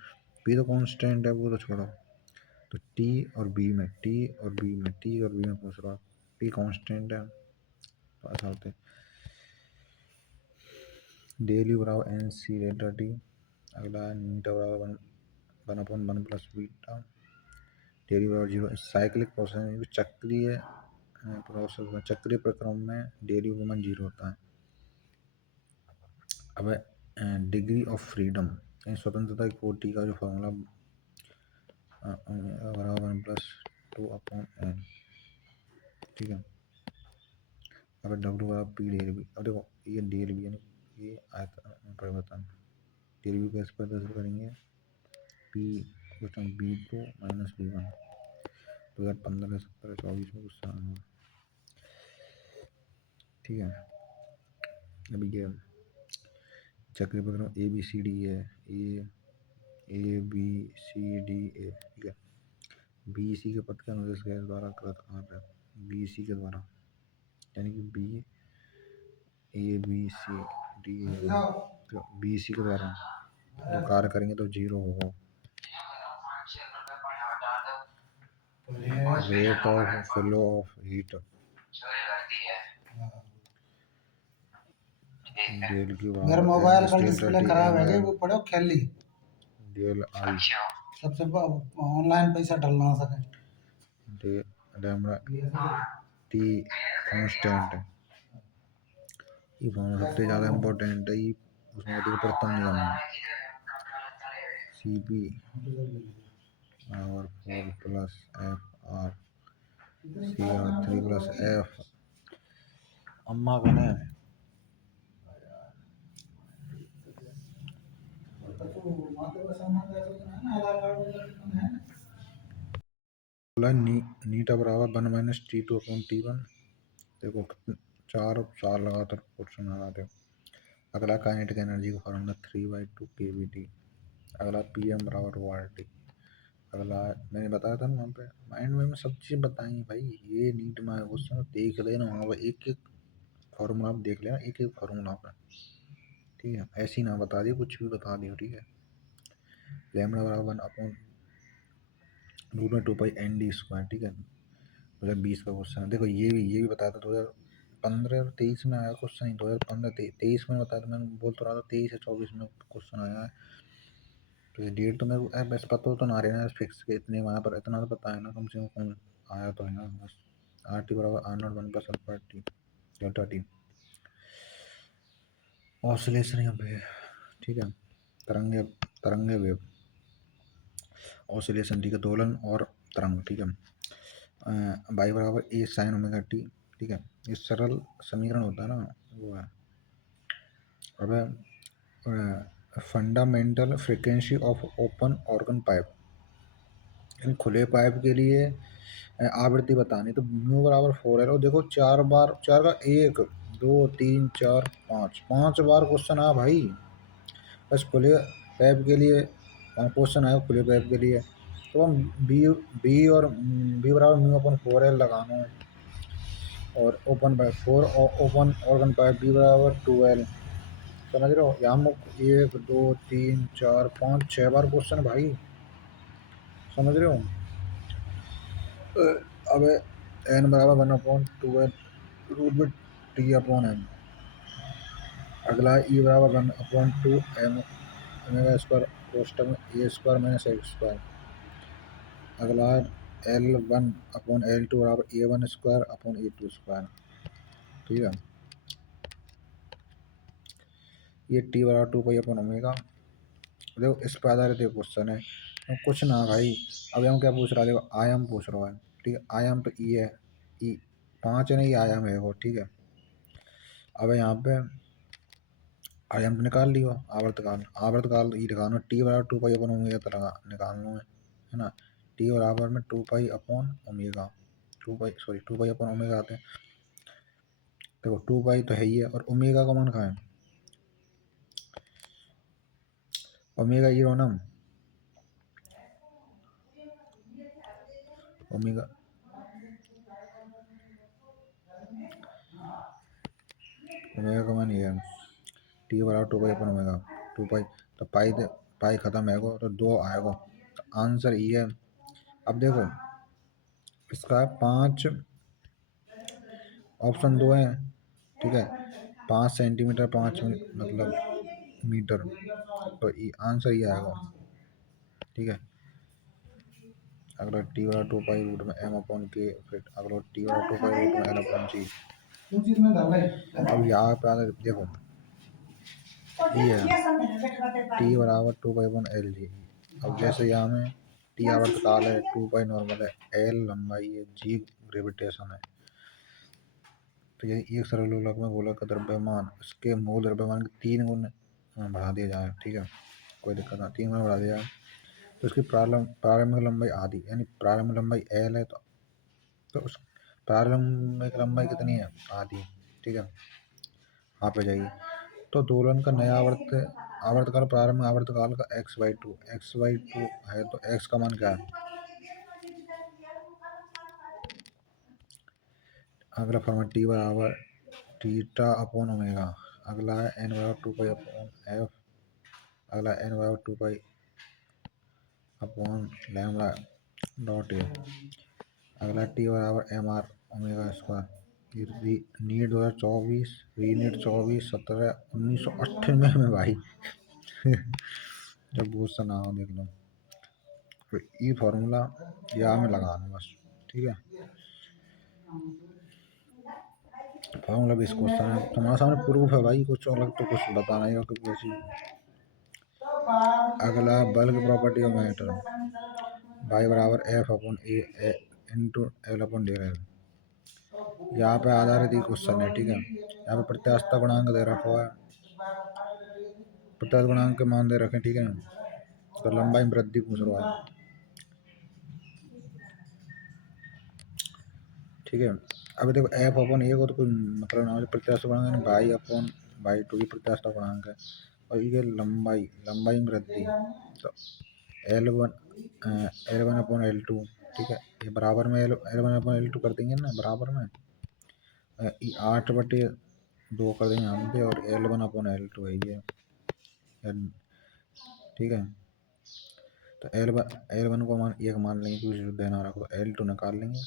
पी तो कांस्टेंट है, वो तो छोड़ो। तो टी और बी में पूछ रहा है, पी कांस्टेंट है, तो ऐसा होते डेली बराबर एन सी डेल्टा टी। अगला नीटा बराबर 1/1 प्लस बीटा, डेली बराबर 0। साइक्लिक प्रोसेस चक्रीय प्रोसेस में, चक्रीय प्रक्रम में डेली मान 0 होता है। अब डिग्री ऑफ फ्रीडम यानी स्वतंत्रता की कोटि का जो फॉर्मूला बराबर 1+2/n, ठीक है। अब डब्ल्यू बराबर पी डी एल बी। अब देखो ये डी एल बी यानी ये आयतन परिवर्तन, डी एल बी को इस पर दर्ज करेंगे, पी B2 माइनस B1। 2015, 17, 24 में कुछ आना, ठीक है। अभी ये चक्रीय प्रक्रम ए बी सी डी है, ए बी सी डी ए, ठीक है। बी सी के पद के अनुदेश गैस द्वारा कृत कार्य, बी सी के द्वारा, यानी कि b a b c d a, तो बी सी के द्वारा जो कार्य करेंगे तो 0 होगा। Rate of flow of heat, del q मेरा बराबर एम मोबाइल एस का टेल डिस्प्ले 30 खराब एम है कि एल वो पड़ो खेली डेल आई सबसे ऑनलाइन पैसा डलना सके डे लैम्बडा टी कांस्टेंट है। ये फोन सबसे ज़्यादा इम्पोर्टेंट है। ये उसमें देखो प्रथम नियम है सी पी और 4 plus f r c r 3 plus f अम्मा कने नीटा बराबर 1 minus t two upon t one. देखो 4 साल लगातार क्वेश्चन आ रहा था। अगला काइनेटिक एनर्जी का फॉर्मूला 3/2 के वी टी। अगला पी एम बराबर वार टी। अगला मैंने बताया था ना वहाँ पे माइंड में सब चीज़ बताई भाई। ये नीट में क्वेश्चन देख लेना वहाँ पर एक एक फॉर्मूला आप देख लेना एक एक फॉर्मूला पर। ठीक है ऐसी ना बता दियो कुछ भी बता दियो। ठीक है लैम्बडा बराबर 1 अपॉन रूट में 2 पाई एन डी स्क्वायर। ठीक है 2020 का क्वेश्चन है। देखो ये भी बताया था 2015 और 23 में आया क्वेश्चन ही 2015 23 में बताया था। मैं बोल तो रहा था 23 या 24 में क्वेश्चन आया है। तो ये डेट तो मेरे को बस पता तो ना रहे ना फिक्स के इतने वहाँ पर इतना तो पता है ना कम से कम आया तो है ना बस। आर टी बराबर r naught 1 plus alpha t delta t oscillation यहाँ पे। ठीक है तरंगे तरंगे वेव ऑसिलेशन। ठीक है दोलन और तरंग। ठीक है बाई बराबर ए साइन ओमेगा टी। ठीक है ये सरल समीकरण होता है ना वो है। अब fundamental frequency of open organ pipe यानी खुले पाइप के लिए आवृत्ति बतानी तो म्यू बराबर 4 है। देखो 4 बार 4 का 1 2 3 4 5 बार क्वेश्चन आया भाई। बस खुले पाइप के लिए क्वेश्चन आया खुले पाइप के लिए। तो हम बी बी और बी बराबर म्यू अपन 4L लगाना और open pipe 4 open organ pipe B बराबर 2L। समझ रहे हो यहाँ में 1 2 3 4 5 6 बार क्वेश्चन भाई। समझ रहे हो अब एन बराबर 1/2 रूट में टी अपॉन एम। अगला ई बराबर 1/2 एम ओमेगा स्क्वायर कोष्टक में ए स्क्वायर माइनस एक्स स्क्वायर। अगला L1/L2 बराबर A1 square upon A2 square. ठीक है ये टी बराबर 2 पाई अपॉन ओमेगा। देखो इस पर आधारित क्वेश्चन है तो कुछ ना भाई। अब हम क्या पूछ रहा है देखो आयाम पूछ रहा है। ठीक है आयाम तो ई है ई 5 है ना ये आयाम है वो। ठीक है अब यहाँ पे आयाम तो निकाल लियो आवर्तकाल आवर्तकाल ये निकालना टी बराबर 2 पाई अपॉन ओमेगा तो लगा निकालना है ना। टी बराबर में 2 pi upon omega 2 pi upon omega आते हैं। देखो 2 पाई तो है ही है और ओमेगा का मान कहाँ है ओमेगा ये रहो ना ओमेगा ओमेगा का मान ये है टी बराबर 2 पाई अपन ओमेगा 2 पाई तो पाई खत्म है तो 2 आएगा तो आंसर ये है। अब देखो इसका 5 ऑप्शन 2 है। ठीक है 5 सेंटीमीटर 5 मतलब मीटर तो आंसर ये आएगा। ठीक है अगला टी बराबर 2 पाई रूट में एम अपॉन के फिर अगला टी बराबर 2 पाई रूट में एल अपॉन जी। अब यहाँ पे देखो ये है टी बराबर 2 पाई अपॉन एल जी। अब जैसे यहाँ में टी आवर्तकाल है 2 पाई नॉर्मल है एल लंबाई है जी ग्रेविटेशन है। तो ये एक सरल लोलक में गोलक का द्रव्यमान इसके मूल द्रव्यमान के 3 गुण बढ़ा दिया जाए। ठीक है कोई दिक्कत ना 3 गुना बढ़ा दिया जाए तो उसकी प्रारंभिक लंबाई आधी यानी प्रारंभिक लंबाई एल है तो उस प्रारंभिक लंबाई कितनी है आधी। ठीक है यहाँ पे जाइए तो दोलन का नया आवर्तकाल प्रारंभ आवर्तकाल का x/2 है तो x का मान क्या है। अगला फॉर्मूला टी बराबर थीटा अपॉन ओमेगा। अगला है एन बराबर 2 पाई अपॉन एफ। अगला एन बराबर 2 pi upon lambda dot A. अगला टी बराबर M R omega square. NEET 2024, reNEET 1998 में भाई। जब वो सा ना हो देख लो। तो ई फार्मूला या में लगाना बस, ठीक है। फार्मूला बेस क्वेश्चन है, तुम्हारे सामने प्रूफ है भाई, कुछ अलग तो कुछ बताना ही होगा कुछ ऐसी। अगला bulk property of matter, Y बराबर F upon A into L upon D L. यहाँ पे आधारित ही क्वेश्चन है, ठीक है। यहाँ पे प्रत्यास्थता गुणांक दे रखा है, प्रत्यास्थ गुणांक के मान दे रखे, ठीक है। तो लंबाई में वृद्धि पूछ रहा है, ठीक है। अभी देखो एफ अपन ए को तो कोई मतलब ना, प्रत्यास्थ गुणांक है बाई अपन बाई टू ही प्रत्यास्थ गुणांक है, और ये लंबाई में वृद्धि, तो L1 अपॉन L2, ठीक है। ये बराबर में L1 अपॉन L2 कर देंगे ना, बराबर में 8/2 कर देंगे यहाँ पे, और L1 अपॉन L2 है ये, ठीक है। तो L1 को मान 1 मान लेंगे, कुछ देना रखो, L2 निकाल लेंगे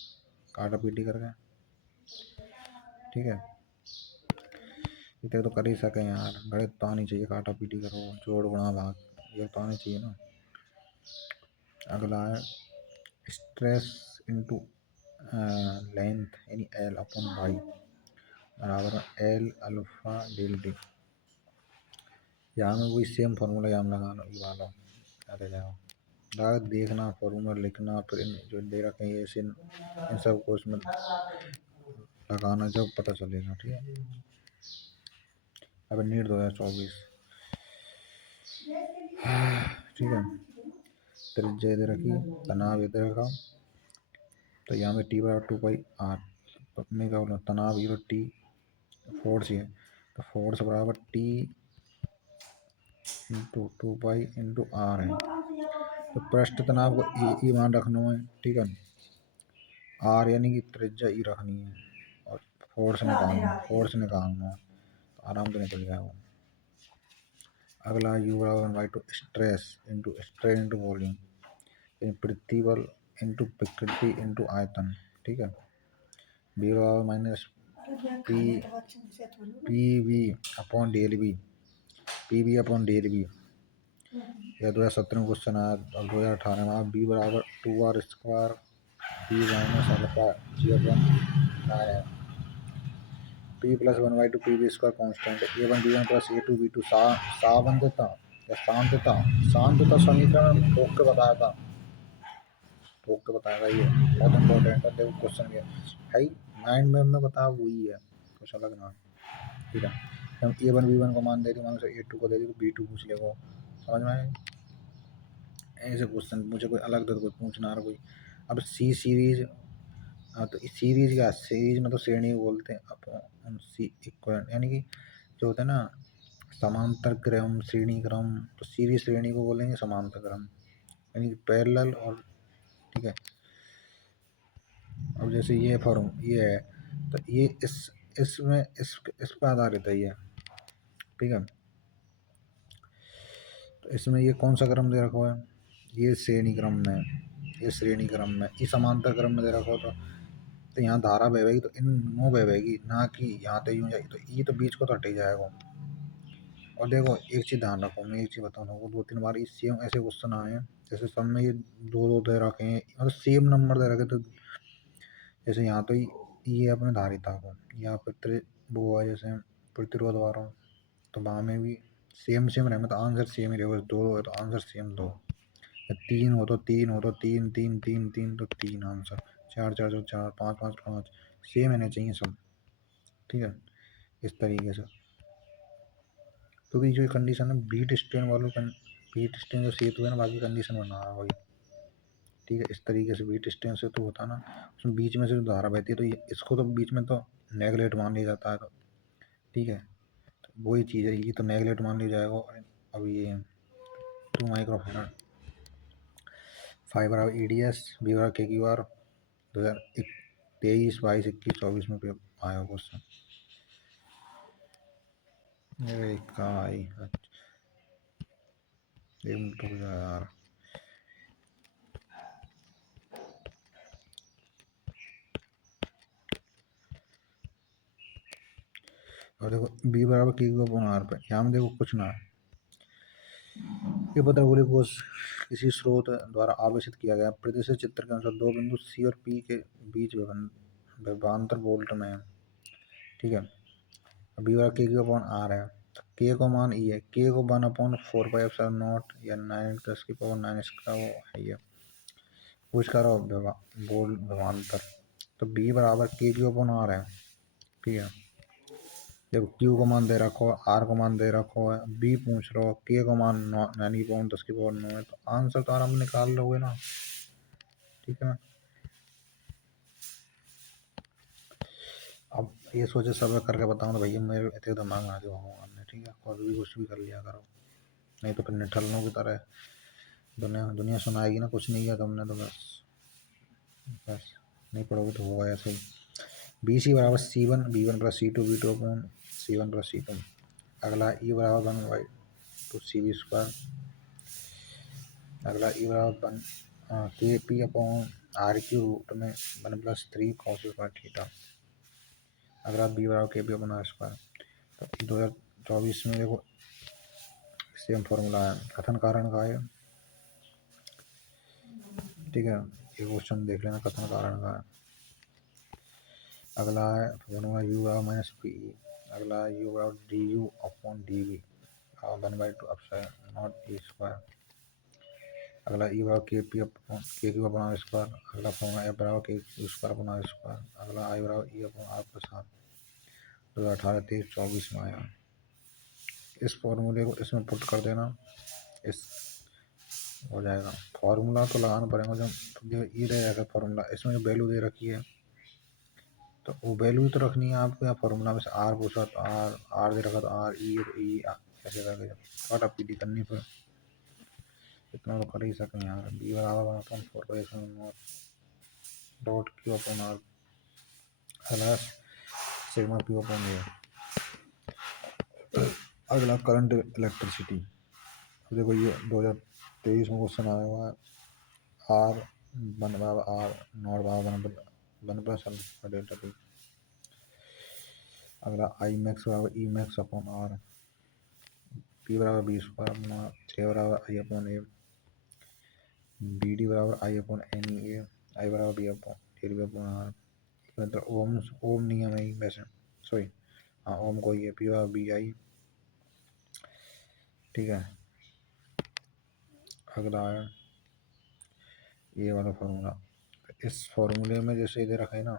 काटा पीटी करके, ठीक है। इतने तो कर ही सके यार, गणित तो आनी चाहिए, काटा पीटी करो, जोड़ गुणा भाग, ये तो आनी चाहिए ना। अगला है स्ट्रेस इनटू लेंथ यानी L अपॉन वाई बराबर L अल्फा डेल टी। यहाँ में वही सेम फार्मूला यहाँ लगा लो, ये वाला अरे जाओ देखना, फार्मूला लिखना, फिर इन जो दे रखे हैं ऐसे इन सब को उसमें लगाना, जब पता चलेगा, ठीक है। अब नीट 2024, ठीक है। त्रिज्या दे रखी, तनाव दे रखा, तो यहाँ पे टी बराबर 2 पाई आर, तो मैं क्या बोलूँ, तनाव ये टी फोर्स ही है, तो फोर्स बराबर T into 2 pi into R है। तो पृष्ठ तनाव को ई मान रखना है, ठीक है। आर यानी कि त्रिज्या ई रखनी है, और फोर्स निकालना है, तो आराम से निकल जाएगा। अगला यू बराबर 1/2 stress into strain into volume, प्रतिबल इंटू विकृति इंटू आयतन, ठीक है। बी बराबर minus P V upon D L B, P B upon D L B. यह 2017 में क्वेश्चन आया, और 2018 में बी बराबर 2r square B minus alpha G upon आया, P plus 1/2 P B square constant, A1 B1 plus A2 B2 सावंतता या शांतता समीकरण ठोक के बताया था, ये बहुत इंपॉर्टेंट है, देखो क्वेश्चन ये है माइंड में बताया वही है, कुछ अलग ना, ठीक है। हम A1 B1 को मान दे दी, मान से A2 को दे दी, तो B2 पूछ लेगा, समझ में आए। ऐसे क्वेश्चन मुझे कोई अलग तो कोई पूछना रहा कोई। अब सी सीरीज, हाँ तो इस सीरीज का सीरीज में तो श्रेणी बोलते हैं अपन, सी इक्वल यानी कि जो होता है ना समांतर क्रम श्रेणी क्रम, तो सीरीज श्रेणी को बोलेंगे समांतर क्रम यानी कि पैरेलल, और ठीक है। अब जैसे ये फॉर्म ये है, तो ये इसमें इस पर आधारित है ये, ठीक है। तो इसमें ये कौन सा क्रम दे रखा है, ये श्रेणी क्रम में, ये श्रेणी क्रम में, ये समांतर क्रम में दे रखा होता, तो यहाँ धारा बहेगी तो इन नो बहेगी, ना कि यहाँ तो यूँ जाएगी, तो ये तो बीच को तो हट ही जाएगा। और देखो एक चीज़ ध्यान रखो, मैं एक चीज़ बताऊँ आपको, 2-3 बार इस सेम ऐसे क्वेश्चन आए हैं, जैसे सब में ये दो दे रखे हैं, मतलब सेम नंबर दे रखे, तो जैसे यहाँ तो ये अपने धारिता को, यहाँ पर वो है जैसे प्रतिरोध वाला, तो वहाँ में भी सेम रहे, तो आंसर सेम ही रहेगा, 2 है तो आंसर सेम 2, 3 हो तो 3 हो तो 3 3 3 3 तो 3 आंसर, 4 4 तो 4, 5 5 5 सेम रहने चाहिए सब, ठीक है। इस तरीके से, क्योंकि जो कंडीशन है बीट स्ट्रेन वालों का, बीट स्ट्रेन जो सेतु है ना, बाकी कंडीशन बना रहा है वही, ठीक है। इस तरीके से बीट स्ट्रेन से तो होता ना, उसमें बीच में से जो धारा बहती है, तो ये इसको तो बीच में तो नेगलेक्ट मान लिया जाता है, तो ठीक है। तो वही चीज़ है, ये तो नेगलेक्ट मान लिया जाएगा। अब ये 2 microfarad, fibre of EDS B बराबर KQR 2023 22 21 24 में आया क्वेश्चन, अरे काय एक मिनट हो जाए यार। और देखो बी बराबर के क्यू अपॉन आर पे, यहाँ में देखो कुछ ना है, ये पता ग्लूकोज किसी स्रोत द्वारा आवेशित किया गया प्रदर्शित चित्र के अनुसार दो बिंदु सी और पी के बीच विभवांतर वोल्ट में है। ठीक है, बी बराबर के क्यू अपॉन आर है, के को मान ई है, के को 1/4 या 9 × 10⁻⁹ इसका वो है ये पूछ करो बोल विभवांतर। तो बी बराबर के क्यू अपॉन आर है। ठीक है, देखो क्यू को मान दे रखो है, आर को मान दे रखो है, बी पूछ रहे हो, के को मान 9 है, तो आंसर तो आराम निकाल लोगे ना। ठीक है ना, अब ये सोचे सब करके बताऊँ तो भैया मेरे इतने दिमाग में आगे भगवान ने। ठीक है, और भी कुछ भी कर लिया करो, नहीं तो फिर निठल्लों की तरह दुनिया दुनिया सुनाएगी ना, कुछ नहीं किया तुमने तो बस बस नहीं पढ़ोगे तो होगा ऐसे ही। बी सी बराबर C1 B1 + C2 B2 upon C1 + C2। अगला ई बराबर 1/2 CV²। अगला ई बराबर K P upon R Q root में 1 + 3 cos²θ। अगला बी बराबर के पी अपॉन R²। तो 2024 में देखो सेम फॉर्मूला है, कथन कारण का है। ठीक है, ये क्वेश्चन देख लेना कथन कारण का है। अगला है फॉर्मूला यू बराबर -पी। अगला यू बराबर DU अपॉन DV 1/2 अगला ई बराबर के पी अपॉन के क्यू अपॉन R²। अगला फॉर्मूला एफ बराबर के क्यू² अपॉन R²। अगला आई बराबर ई अपॉन R+R 2018 23 24 में आया। इस फॉर्मूले को इसमें पुट कर देना, इस हो जाएगा। फार्मूला तो लगाना पड़ेगा, जब ई रहेगा फार्मूला, इसमें वैल्यू दे रखी है तो वो वैल्यू तो रखनी है आपको। या फार्मूला में से आर पूछा तो आर दे रखा तो आर, ई ऐसे करके काटा पीटी करनी, फिर इतना तो कर ही सकें यार। बी बराबर 1/4 dot Q upon R plus sigma Q upon A. अगला करंट इलेक्ट्रिसिटी, देखो ये 2023 में क्वेश्चन आया हुआ है। आर 1/r नॉट बराबर 1 + α∆t। अगला आई मैक्स बराबर E max upon are, P बराबर B² अपॉन आर, ए बराबर आई अपॉन ए, बी डी बराबर आई अपॉन एन ई ए, आई बराबर बी अपॉन आर। मतलब ओम नियम है वैसे, सॉरी हाँ ओम को ही है, पी बराबर बी आई। ठीक है, अगला है ये वाला फॉर्मूला। इस फॉर्मूले में जैसे दे रखा है ना,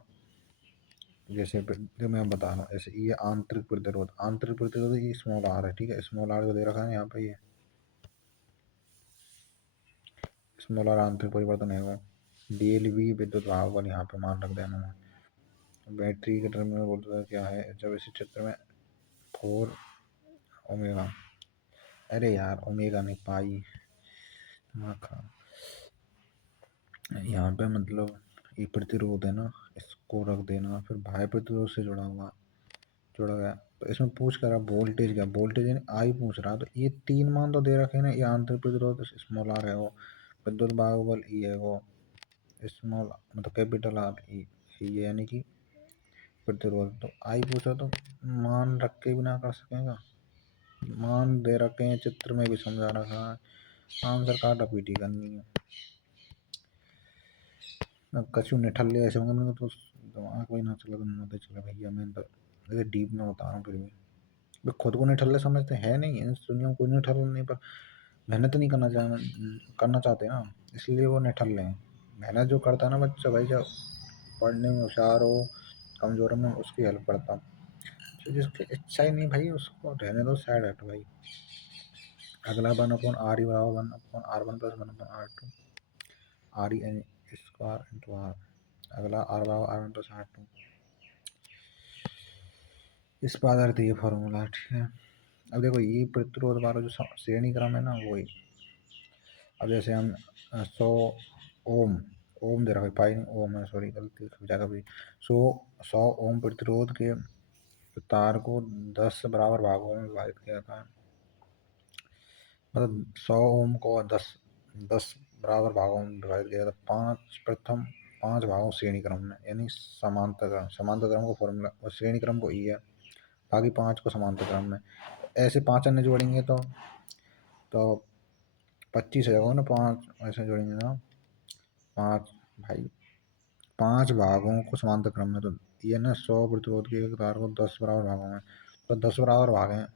जैसे जो मैं बता रहा हूँ, ऐसे ये आंतरिक प्रतिरोध ये स्मॉल आर है। ठीक है, स्मॉल आर को दे रखा है यहाँ पे, ये स्मॉल आर आंतरिक परिवर्तन है वो। DLV विद्युत भाव बल यहाँ पे मान रख देना है। बैटरी के टर्मिनल बोलता है क्या है, जब इस चित्र में 4 ओमेगा, अरे यार ओमेगा नहीं पाई, यहाँ पे मतलब ये प्रतिरोध है ना, इसको रख देना, फिर बाह्य प्रतिरोध से जुड़ा गया। तो इसमें पूछ कर रहा वोल्टेज क्या, वोल्टेज यानी आई पूछ रहा, तो ये 3 मान तो दे रखे हैं ना, ये आंतरिक प्रतिरोध स्मॉल आर है वो, विद्युत बाहुबल ई है वो, स्मॉल मतलब कैपिटल आर ई, ये यानी कि प्रतिरोध। तो आई पूछा तो मान रख के भी ना कर सकेगा, मान दे रखे हैं, चित्र में भी समझा रखा है, आंसर काटा पीटी करनी है। कछु निठल्ले ऐसे होंगे मेरे तो दिमाग कोई ना चला, तो ना चला भैया, मैं तो डीप में बता रहा हूँ। फिर भी खुद को निठल्ले समझते हैं नहीं, इस दुनिया में कोई निठल्ला नहीं, पर मेहनत नहीं करना चाहते ना, इसलिए वो निठल्ले हैं। मेहनत जो करता है ना बच्चा भाई, जब पढ़ने में होशियार हो, कमज़ोर में उसकी हेल्प करता, तो जिसकी इच्छा ही नहीं भाई उसको रहने दो, साइड हट भाई। अगला 1/r बराबर 1/r1 + 1/r2 RE² अगला R बराबर R1 + R2, इस पर आधारित ये फॉर्मूला। ठीक है, अब देखो ये प्रतिरोध वाला जो श्रेणी क्रम है ना वही। अब जैसे हम 100 ओम दे रखा है, पाई ओम है, सॉरी गलती जगह भी। 100 ओम प्रतिरोध के तार को 10 बराबर भागों में विभाजित किया था, मतलब 100 ओम को 10 बराबर भागों में विभाजित किया था, प्रथम 5 भागों श्रेणी क्रम में, यानी समांतर क्रम को फॉर्मूला, और श्रेणी क्रम को ई है, बाकी 5 को समांतर क्रम में। ऐसे 5 अन्य जोड़ेंगे तो 25 हो जाएगा ना, 5 ऐसे जोड़ेंगे ना, 5 भाई 5 भागों को समांतर क्रम में, तो ये ना 100 प्रतिरोध के एक तार को 10 बराबर भागों में, तो 10 बराबर भाग हैं।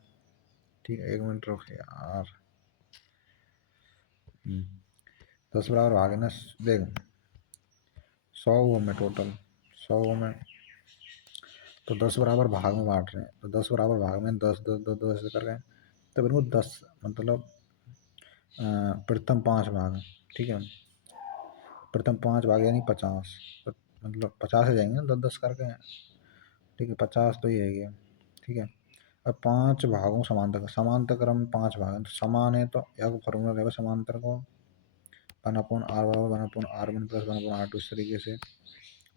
ठीक है, 1 मिनट रुक यार। 10 बराबर भाग है ना, देख 100 हुआ में टोटल, 100 में, तो 10 बराबर भाग में बांट रहे हैं, तो 10 बराबर भाग में 10 10 10 10 कर गए, तब इनको 10 मतलब प्रथम 5 भाग। ठीक है, प्रथम 5 भाग यानी 50, तो मतलब 50 हो जाएंगे ना 10 10 करके। ठीक है, 50 तो ये है ये। ठीक है, अब 5 भागों समांतर, समांतर क्रम में 5 भाग हैं, तो समान है तो या फॉर्मूला रहेगा समांतर को 1/r बराबर 1/r1 प्लस 1/r2 इस तरीके से।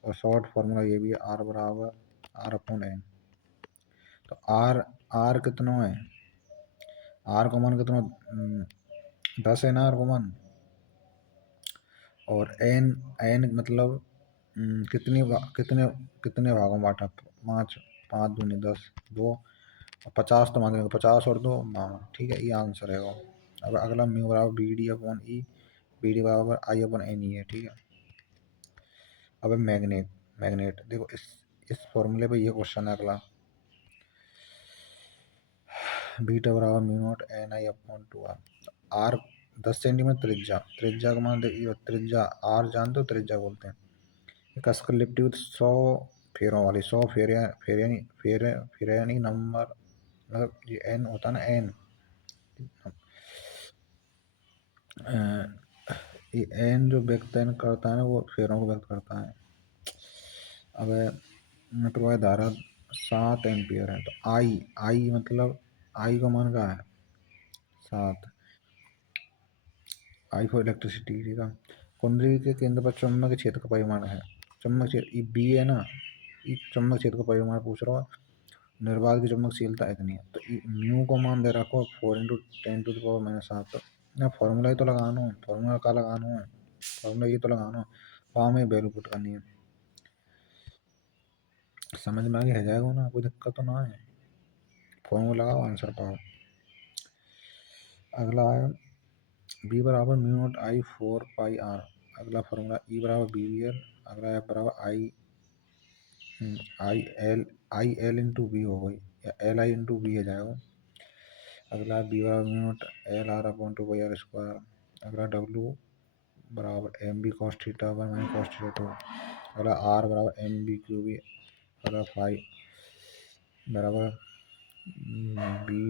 और शॉर्ट फार्मूला ये भी है, r बराबर r/n। तो r कितना है, r का मान कितना, 10 है ना r का मान, और n मतलब कितने कितने भागों में बांटा, 5, 5 दूनी 10, 2, 50 तो मान लेंगे, 50 और 2 52। ठीक है, ये आंसर है वो। अब अगला म्यू बराबर बी डी अपॉन ई, बी डी बराबर आई अपॉन एन ई है। ठीक है, अब मैग्नेट, मैग्नेट देखो इस फॉर्मूले पे ये क्वेश्चन है अगला, बीटा बराबर mu naught N I upon 2 R. 10 centimetre त्रिज्या, त्रिज्या का मान देखिए, त्रिज्या आर जानते हो, त्रिज्या बोलते हैं। कस कर लिपटी हुई 100 फेरों वाली, 100 फेरे यानी नंबर, मतलब ये एन होता है ना, एन ये एन जो व्यक्त करता है ना, वो फेरों को व्यक्त करता है। अब प्रवाह धारा 7 एम्पियर है, तो आई मतलब आई का मान क्या है, 7, आई फॉर इलेक्ट्रिसिटी। ठीक है, कुंडली के केंद्र पर चुंबक क्षेत्र का परिमाण है, चुंबक क्षेत्र ये बी है ना, ये चुंबक क्षेत्र का परिमाण पूछ रहा है, निर्वात की चुंबकशीलता इतनी है, तो म्यू को मान दे रखो 4 × 10⁻⁷। तो ना फॉर्मूला ही तो लगाना है, फॉर्मूला का लगाना है, फॉर्मूला ये तो लगाना है, वहाँ में वैल्यू पुट करनी है। समझ में आगे है जाएगा ना, कोई दिक्कत तो ना है, फॉर्मूला लगाओ आंसर पाओ। अगला है बी बराबर म्यू नॉट आई 4πr, अगला फॉर्मूला ई बराबर बी वी एल, अगला एफ बराबर आई एल इंटू बी हो गई, या एल आई इंटू बी हो जाएगा। अगला बी बराबर mu naught L R upon 2πr²। अगला डब्ल्यू बराबर M B cos theta 1 - cos theta 2। अगला आर बराबर एम बी क्यू बी। अगला फाइव बराबर बी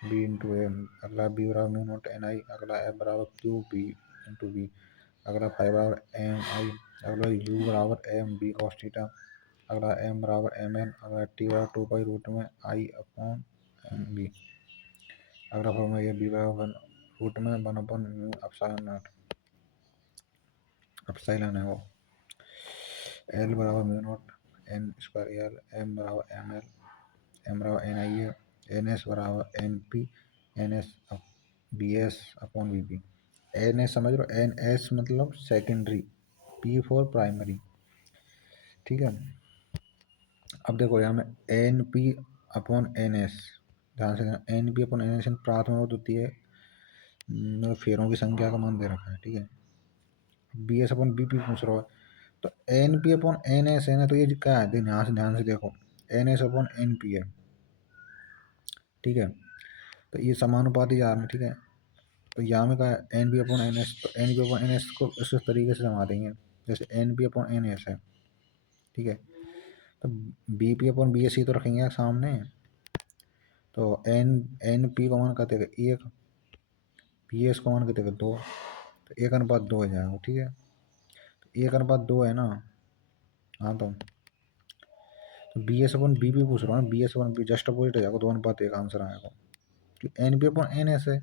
बी इंटू एम। अगला बी बराबर म्यू नॉट एन आई। अगला एफ बराबर क्यू बी इंटू बी। अगला फाइव बराबर एम आई। अगला यू बराबर एम बी कॉस थीटा। अगला एम बराबर एम एन। अगला टी बराबर 2π रूट में आई अपॉन एम बी। अगला फॉर्मूला ये बी बराबर रूट में 1 म्यू एप्सिलॉन नॉट, एप्सिलॉन है वो। एल बराबर mu naught N square L. M बराबर एम एल, एम बराबर एन आई है। एन एस बराबर N P, N S B S upon B P. N S समझ लो, एन एस मतलब सेकेंडरी, पी फॉर प्राइमरी। ठीक है, अब देखो यहाँ में N P upon N S, ध्यान से देना, N P upon N S प्राथमिक और द्वितीय फेरों की संख्या का मान दे रखा है। ठीक है, B S upon B P पूछ रहा है, तो N P upon N S है ना, तो ये क्या है, ध्यान से देखो, N S upon N P है। ठीक है, तो ये समानुपाती जा रहा है। ठीक है, तो यहाँ में क्या है, N B upon N S, तो N B upon N S को इस तरीके से जमा देंगे जैसे N B upon N S है। ठीक है, तो B P upon B S ही तो रखेंगे सामने, तो एन पी का मान कहते हैं 1, पी एस का मान कहते हैं 2, तो 1/2 हो जाएगा। ठीक है, तो 1/2 है ना, हाँ तो B S upon B P पूछ रहा हूँ, B S upon B just opposite हो जाएगा, 2/1 आंसर आएगा। N B upon N S है,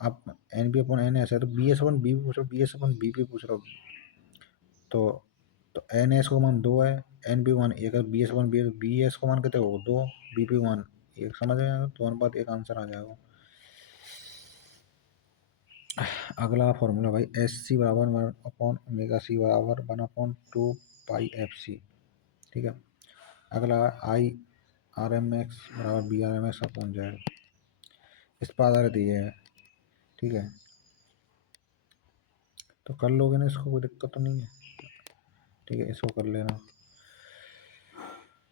आप N B upon N S है, तो B S upon B P पूछ रहा हूँ, B S upon B P पूछ रहा हूँ, तो एन एस का मान 2 है, एन बी मान 1 है, B S one B S का मान कितने हो 2, बी पी मान 1, समझ में आएगा, 2/1 आंसर आ जाएगा। अगला फॉर्मूला भाई एस सी बराबर 1/ओमेगा सी बराबर 1/2π एफ सी। ठीक है, अगला आर एम एक्स बराबर B R M X upon Z, इस पर आधारित ये है। ठीक है, तो कर लोगे ना इसको, कोई दिक्कत तो नहीं है। ठीक है, इसको कर लेना।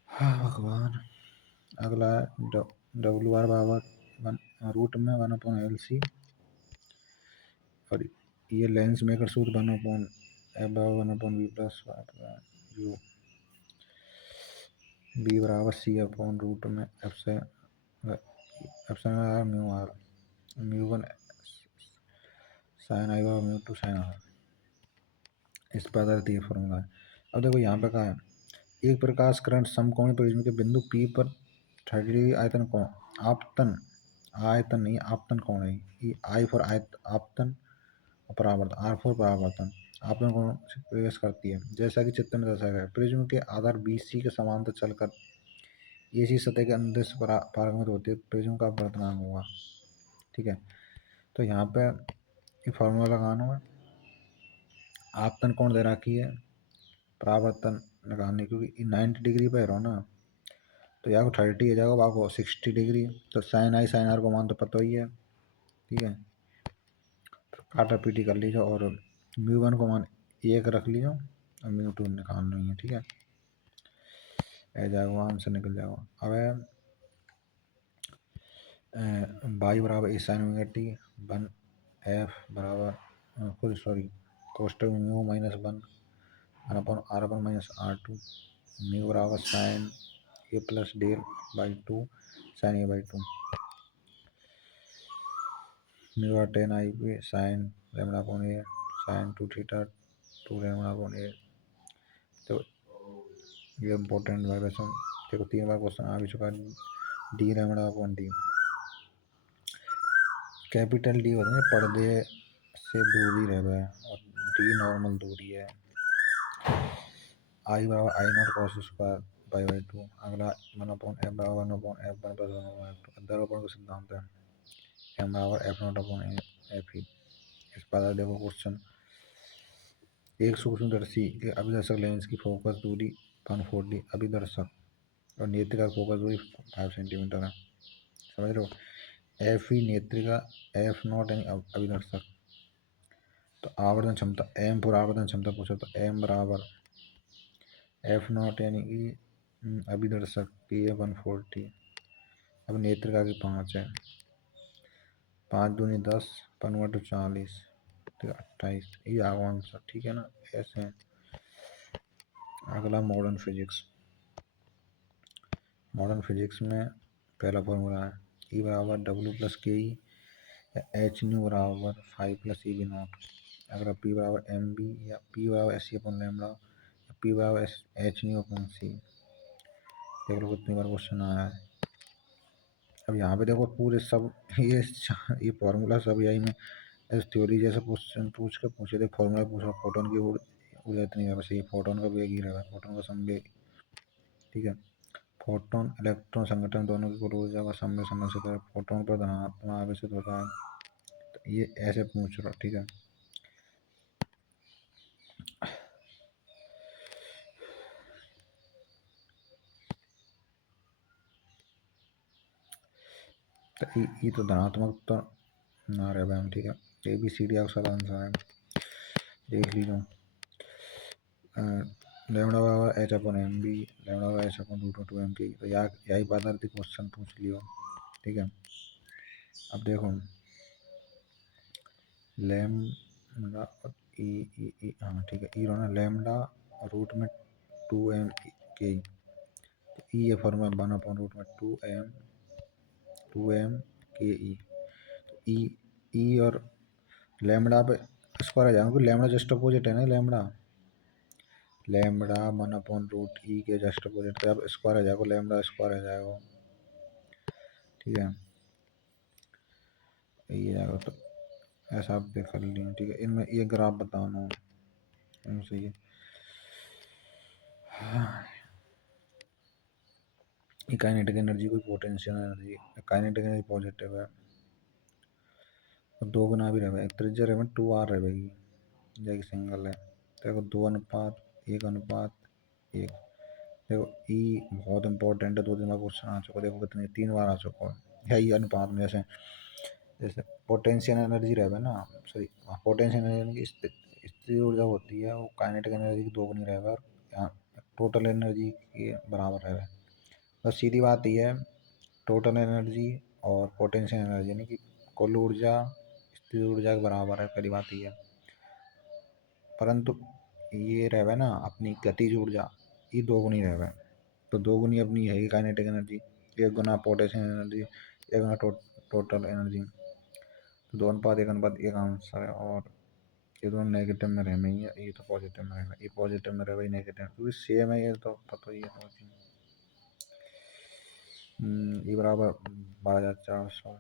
हाँ भगवान। अगला है डब्ल्यू आर बराबर वन रूट में 1/LC, और ये लेंस मेकर सूत्र 1/F बराबर 1/V प्लस यू, बी बराबर C अपॉन रूट में एफ से R mu R, mu 1 sine I बराबर म्यू 2 साइन आर, इस पर आधारित ये फॉर्मूला है। अब देखो यहाँ पे कहा है एक प्रकाश करंट समकोणीय प्रिज्म के बिंदु P पर 30 डिग्री आयतन कोण, आपतन, आयतन नहीं आपतन कोण है, ये आई फॉर आपतन और परावर्तन, आर फॉर परावर्तन, आपतन कोण से प्रवेश करती है। जैसा कि चित्र में दर्शाया गया है, प्रिज्म के आधार BC के समांतर चलकर AC सतह के अंदर से पारगमन होती है, प्रिज्म का अपवर्तनांक होगा। ठीक है, तो यहाँ पे ये फार्मूला लगाना है। आपतन कोण दे रखी है, परावर्तन लगाने, क्योंकि 90 डिग्री पे रहो ना, तो यहाँ को 30 हो जाएगा, आपको 60 डिग्री, तो साइन आई साइन आर को मान तो पता ही है। ठीक है, तो काटा पीटी कर लीजिए और म्यू 1 को मान 1 रख लीजिए और म्यू 2 निकाल लेंगे। ठीक है, ऐ जाएगा आंसर निकल जाएगा। अब बाई बराबर A sine omega T 1 F बराबर खुद सॉरी कोष्टक mu -1 upon R upon minus R2, mu बराबर sine A plus del by 2 sine A by 2, mu बराबर tan I B sine lambda upon A sine 2 theta 2 lambda upon A. तो ये important vibration देखो 3 बार question आ भी चुका है, D lambda upon D, capital D होता है पर्दे से दूरी रहे और डी नॉर्मल दूरी है। आई बराबर I naught cos square by by 2। अगला 1/F बराबर 1/F 1 प्लस 1/F2, दर्पण का सिद्धांत है एम बराबर F not upon F E. इस पर देखो क्वेश्चन, एक सूक्ष्मदर्शी के अभिदर्शक लेंस की फोकस दूरी 140, अभिदर्शक और नेत्रिका फोकस दूरी 5 सेंटीमीटर है। समझ रहे हो, एफ ई नेत्रिका, एफ नॉट यानी अभिदर्शक, तो आवर्धन क्षमता एम पर आवर्धन क्षमता पूछो तो एम बराबर एफ नॉट यानी कि अभिदर्शक की है 140, अब नेत्रिका की 5 है, 5 दूनी 10 5 40 तो 28, ये आगा आंसर। ठीक है ना, ऐसे है। अगला मॉडर्न फिजिक्स, मॉडर्न फिजिक्स में पहला फॉर्मूला है ई बराबर डब्ल्यू प्लस के ई, एच न्यू बराबर 5 प्लस ई बी नॉट, अगर पी बराबर एम बी या पी बराबर एस सी अपॉन लेमड़ा या पी बराबर एच न्यू अपॉन सी। देख लो कितनी बार क्वेश्चन आया है। अब यहाँ पे देखो पूरे सब ये फॉर्मूला सब यही में थ्योरी जैसा क्वेश्चन पूछे थे, फॉर्मूला पूछा फोटोन की ऊर्जा इतनी है, वैसे ये फोटोन का वेग ही रहेगा, फोटोन का संवेग। ठीक है, फोटोन इलेक्ट्रॉन संगठन दोनों की कुल ऊर्जा का समय समय से फोटोन पर धनात्मक आवेशित होता है, तो ये ऐसे पूछ रहा। ठीक है, तो ये तो धनात्मक तो ना रहे मैम। ठीक है, ए बी सी डी आपका सारा आंसर है, देख लीजिए। लेमड़ा बराबर H upon M B, lambda बराबर H upon root 2 M P, तो यही पदार्थी क्वेश्चन पूछ लियो। ठीक है, अब देखो लेमड़ा ई ई ई हाँ ठीक है, ई रहा ना लेमड़ा रूट में 2m के, तो ई ये फॉर्मूला 1/√2m के ई, तो ई और लेमड़ा पे स्क्वायर आ जाएगा, क्योंकि लेमड़ा जस्ट अपोजिट है ना, लेमड़ा 1/√e के जस्ट अपोजिट, तो अब स्क्वायर आ जाएगा, लेमड़ा स्क्वायर आ जाएगा। ठीक है, ये आएगा, तो ऐसा आप देख कर लिए। ठीक है, इनमें ये ग्राफ बताना सही है। काइनेटिक एनर्जी कोई potential energy, kinetic energy positive है, और 2 गुना भी रहे, त्रिज्या रहे 2r रहेगी, जैसे सिंगल है, तो 2 अनुपात 1 अनुपात 1, देखो ई बहुत इंपॉर्टेंट है, 2 दिन बाद क्वेश्चन आ चुका, देखो कितने 3 बार आ चुका है ई अनुपात में। जैसे जैसे पोटेंशियल एनर्जी रहे ना, सॉरी पोटेंशियल एनर्जी की स्थिर ऊर्जा होती है वो काइनेटिक एनर्जी की दोगुनी रहे, और यहाँ टोटल एनर्जी के बराबर रहे। बस सीधी बात ये है, टोटल एनर्जी और पोटेंशियल एनर्जी यानी कि कुल ऊर्जा स्थिर ऊर्जा के बराबर है, पहली बात ये है। परंतु ये रहे ना अपनी गतिज ऊर्जा, ये दोगुनी रहे, तो दोगुनी अपनी है काइनेटिक एनर्जी, 1 गुना पोटेंशियल एनर्जी, 1 गुना टोटल एनर्जी, तो 2:1:1 आंसर है। और ये दोनों नेगेटिव में रहे नहीं है, ये तो पॉजिटिव में रहेगा, ये पॉजिटिव में रहे भाई नेगेटिव, क्योंकि सेम है ये तो पता ही है। ये बराबर 12,400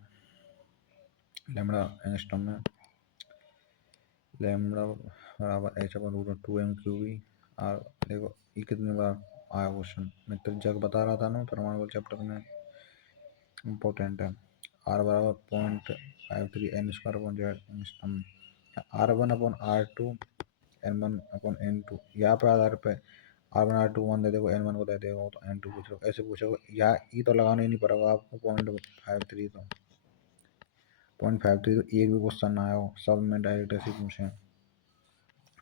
लैम्बडा एंगस्ट्रॉम में, लैम्बडा बराबर h/√2m³। और देखो ये कितनी बार आया क्वेश्चन, मैं त्रिज्या को बता रहा था ना परमाणु चैप्टर में, इम्पोर्टेंट है। r बराबर 0.53 n² एंगस्ट्रॉम, r1/r2 n1/n2, यहाँ पे आधार पे r1 1 दे देगा, n1 को दे देगा, तो n2 पूछ लो, ऐसे पूछोगे या ई तो लगाना ही नहीं पड़ेगा आपको। 0.53 तो 0.53 तो एक भी क्वेश्चन ना आया हो, सब में डायरेक्ट ऐसे पूछे।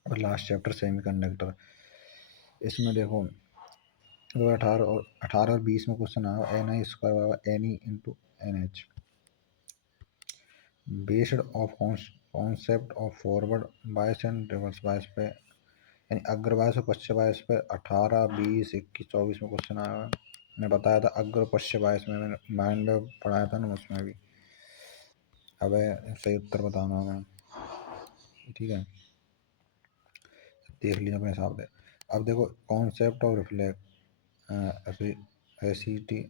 और लास्ट चैप्टर सेमीकंडक्टर, इसमें देखो 2018 और 20 में क्वेश्चन आया ni² ne into nh, based of concept of forward bias and reverse bias पे, यानी अग्र बायस और पश्चिम बायस पे 18, 20, 21, 24 में क्वेश्चन आया है। मैं बताया था अग्र पश्चिम बायस में, मैंने माइंड में पढ़ाया था ना उसमें भी। अब सही उत्तर बताना मैं, ठीक है, देख लीजिए अपने हिसाब से। अब देखो कॉन्सेप्ट ऑफ रिफ्लेक्ट एसिटी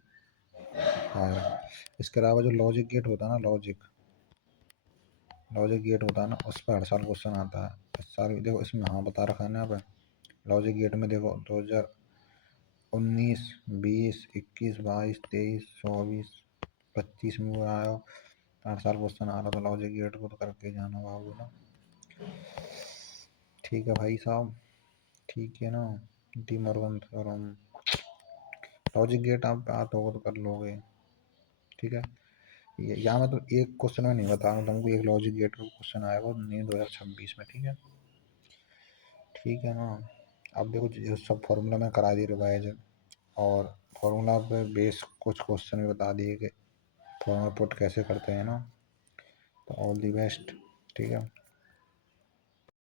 फायर, इसके अलावा जो लॉजिक गेट होता है ना, लॉजिक गेट होता है ना, उस पर हर साल क्वेश्चन आता है। इस साल भी देखो इसमें हाँ बता रखा है ना यहाँ पे लॉजिक गेट में, देखो 2019, 20, 21, 22, 23, 24, 25 में वो आया, हर साल क्वेश्चन आ रहा था। लॉजिक गेट को तो करके जाना बाबू ना, ठीक है भाई साहब, ठीक है ना। De Morgan theorem, logic gate आप आता होगा तो कर लोगे, ठीक है। यहाँ मैं तो एक क्वेश्चन में नहीं बता रहा हूँ तुमको, एक लॉजिक गेट का क्वेश्चन आएगा नहीं 2026 में, ठीक है, ठीक है ना। अब देखो ये सब फॉर्मूला में करा दी रिवाइज, और फॉर्मूला पे बेस कुछ क्वेश्चन भी बता दिए कि फॉर्मूला पुट कैसे करते हैं ना। तो ऑल दी बेस्ट, ठीक है।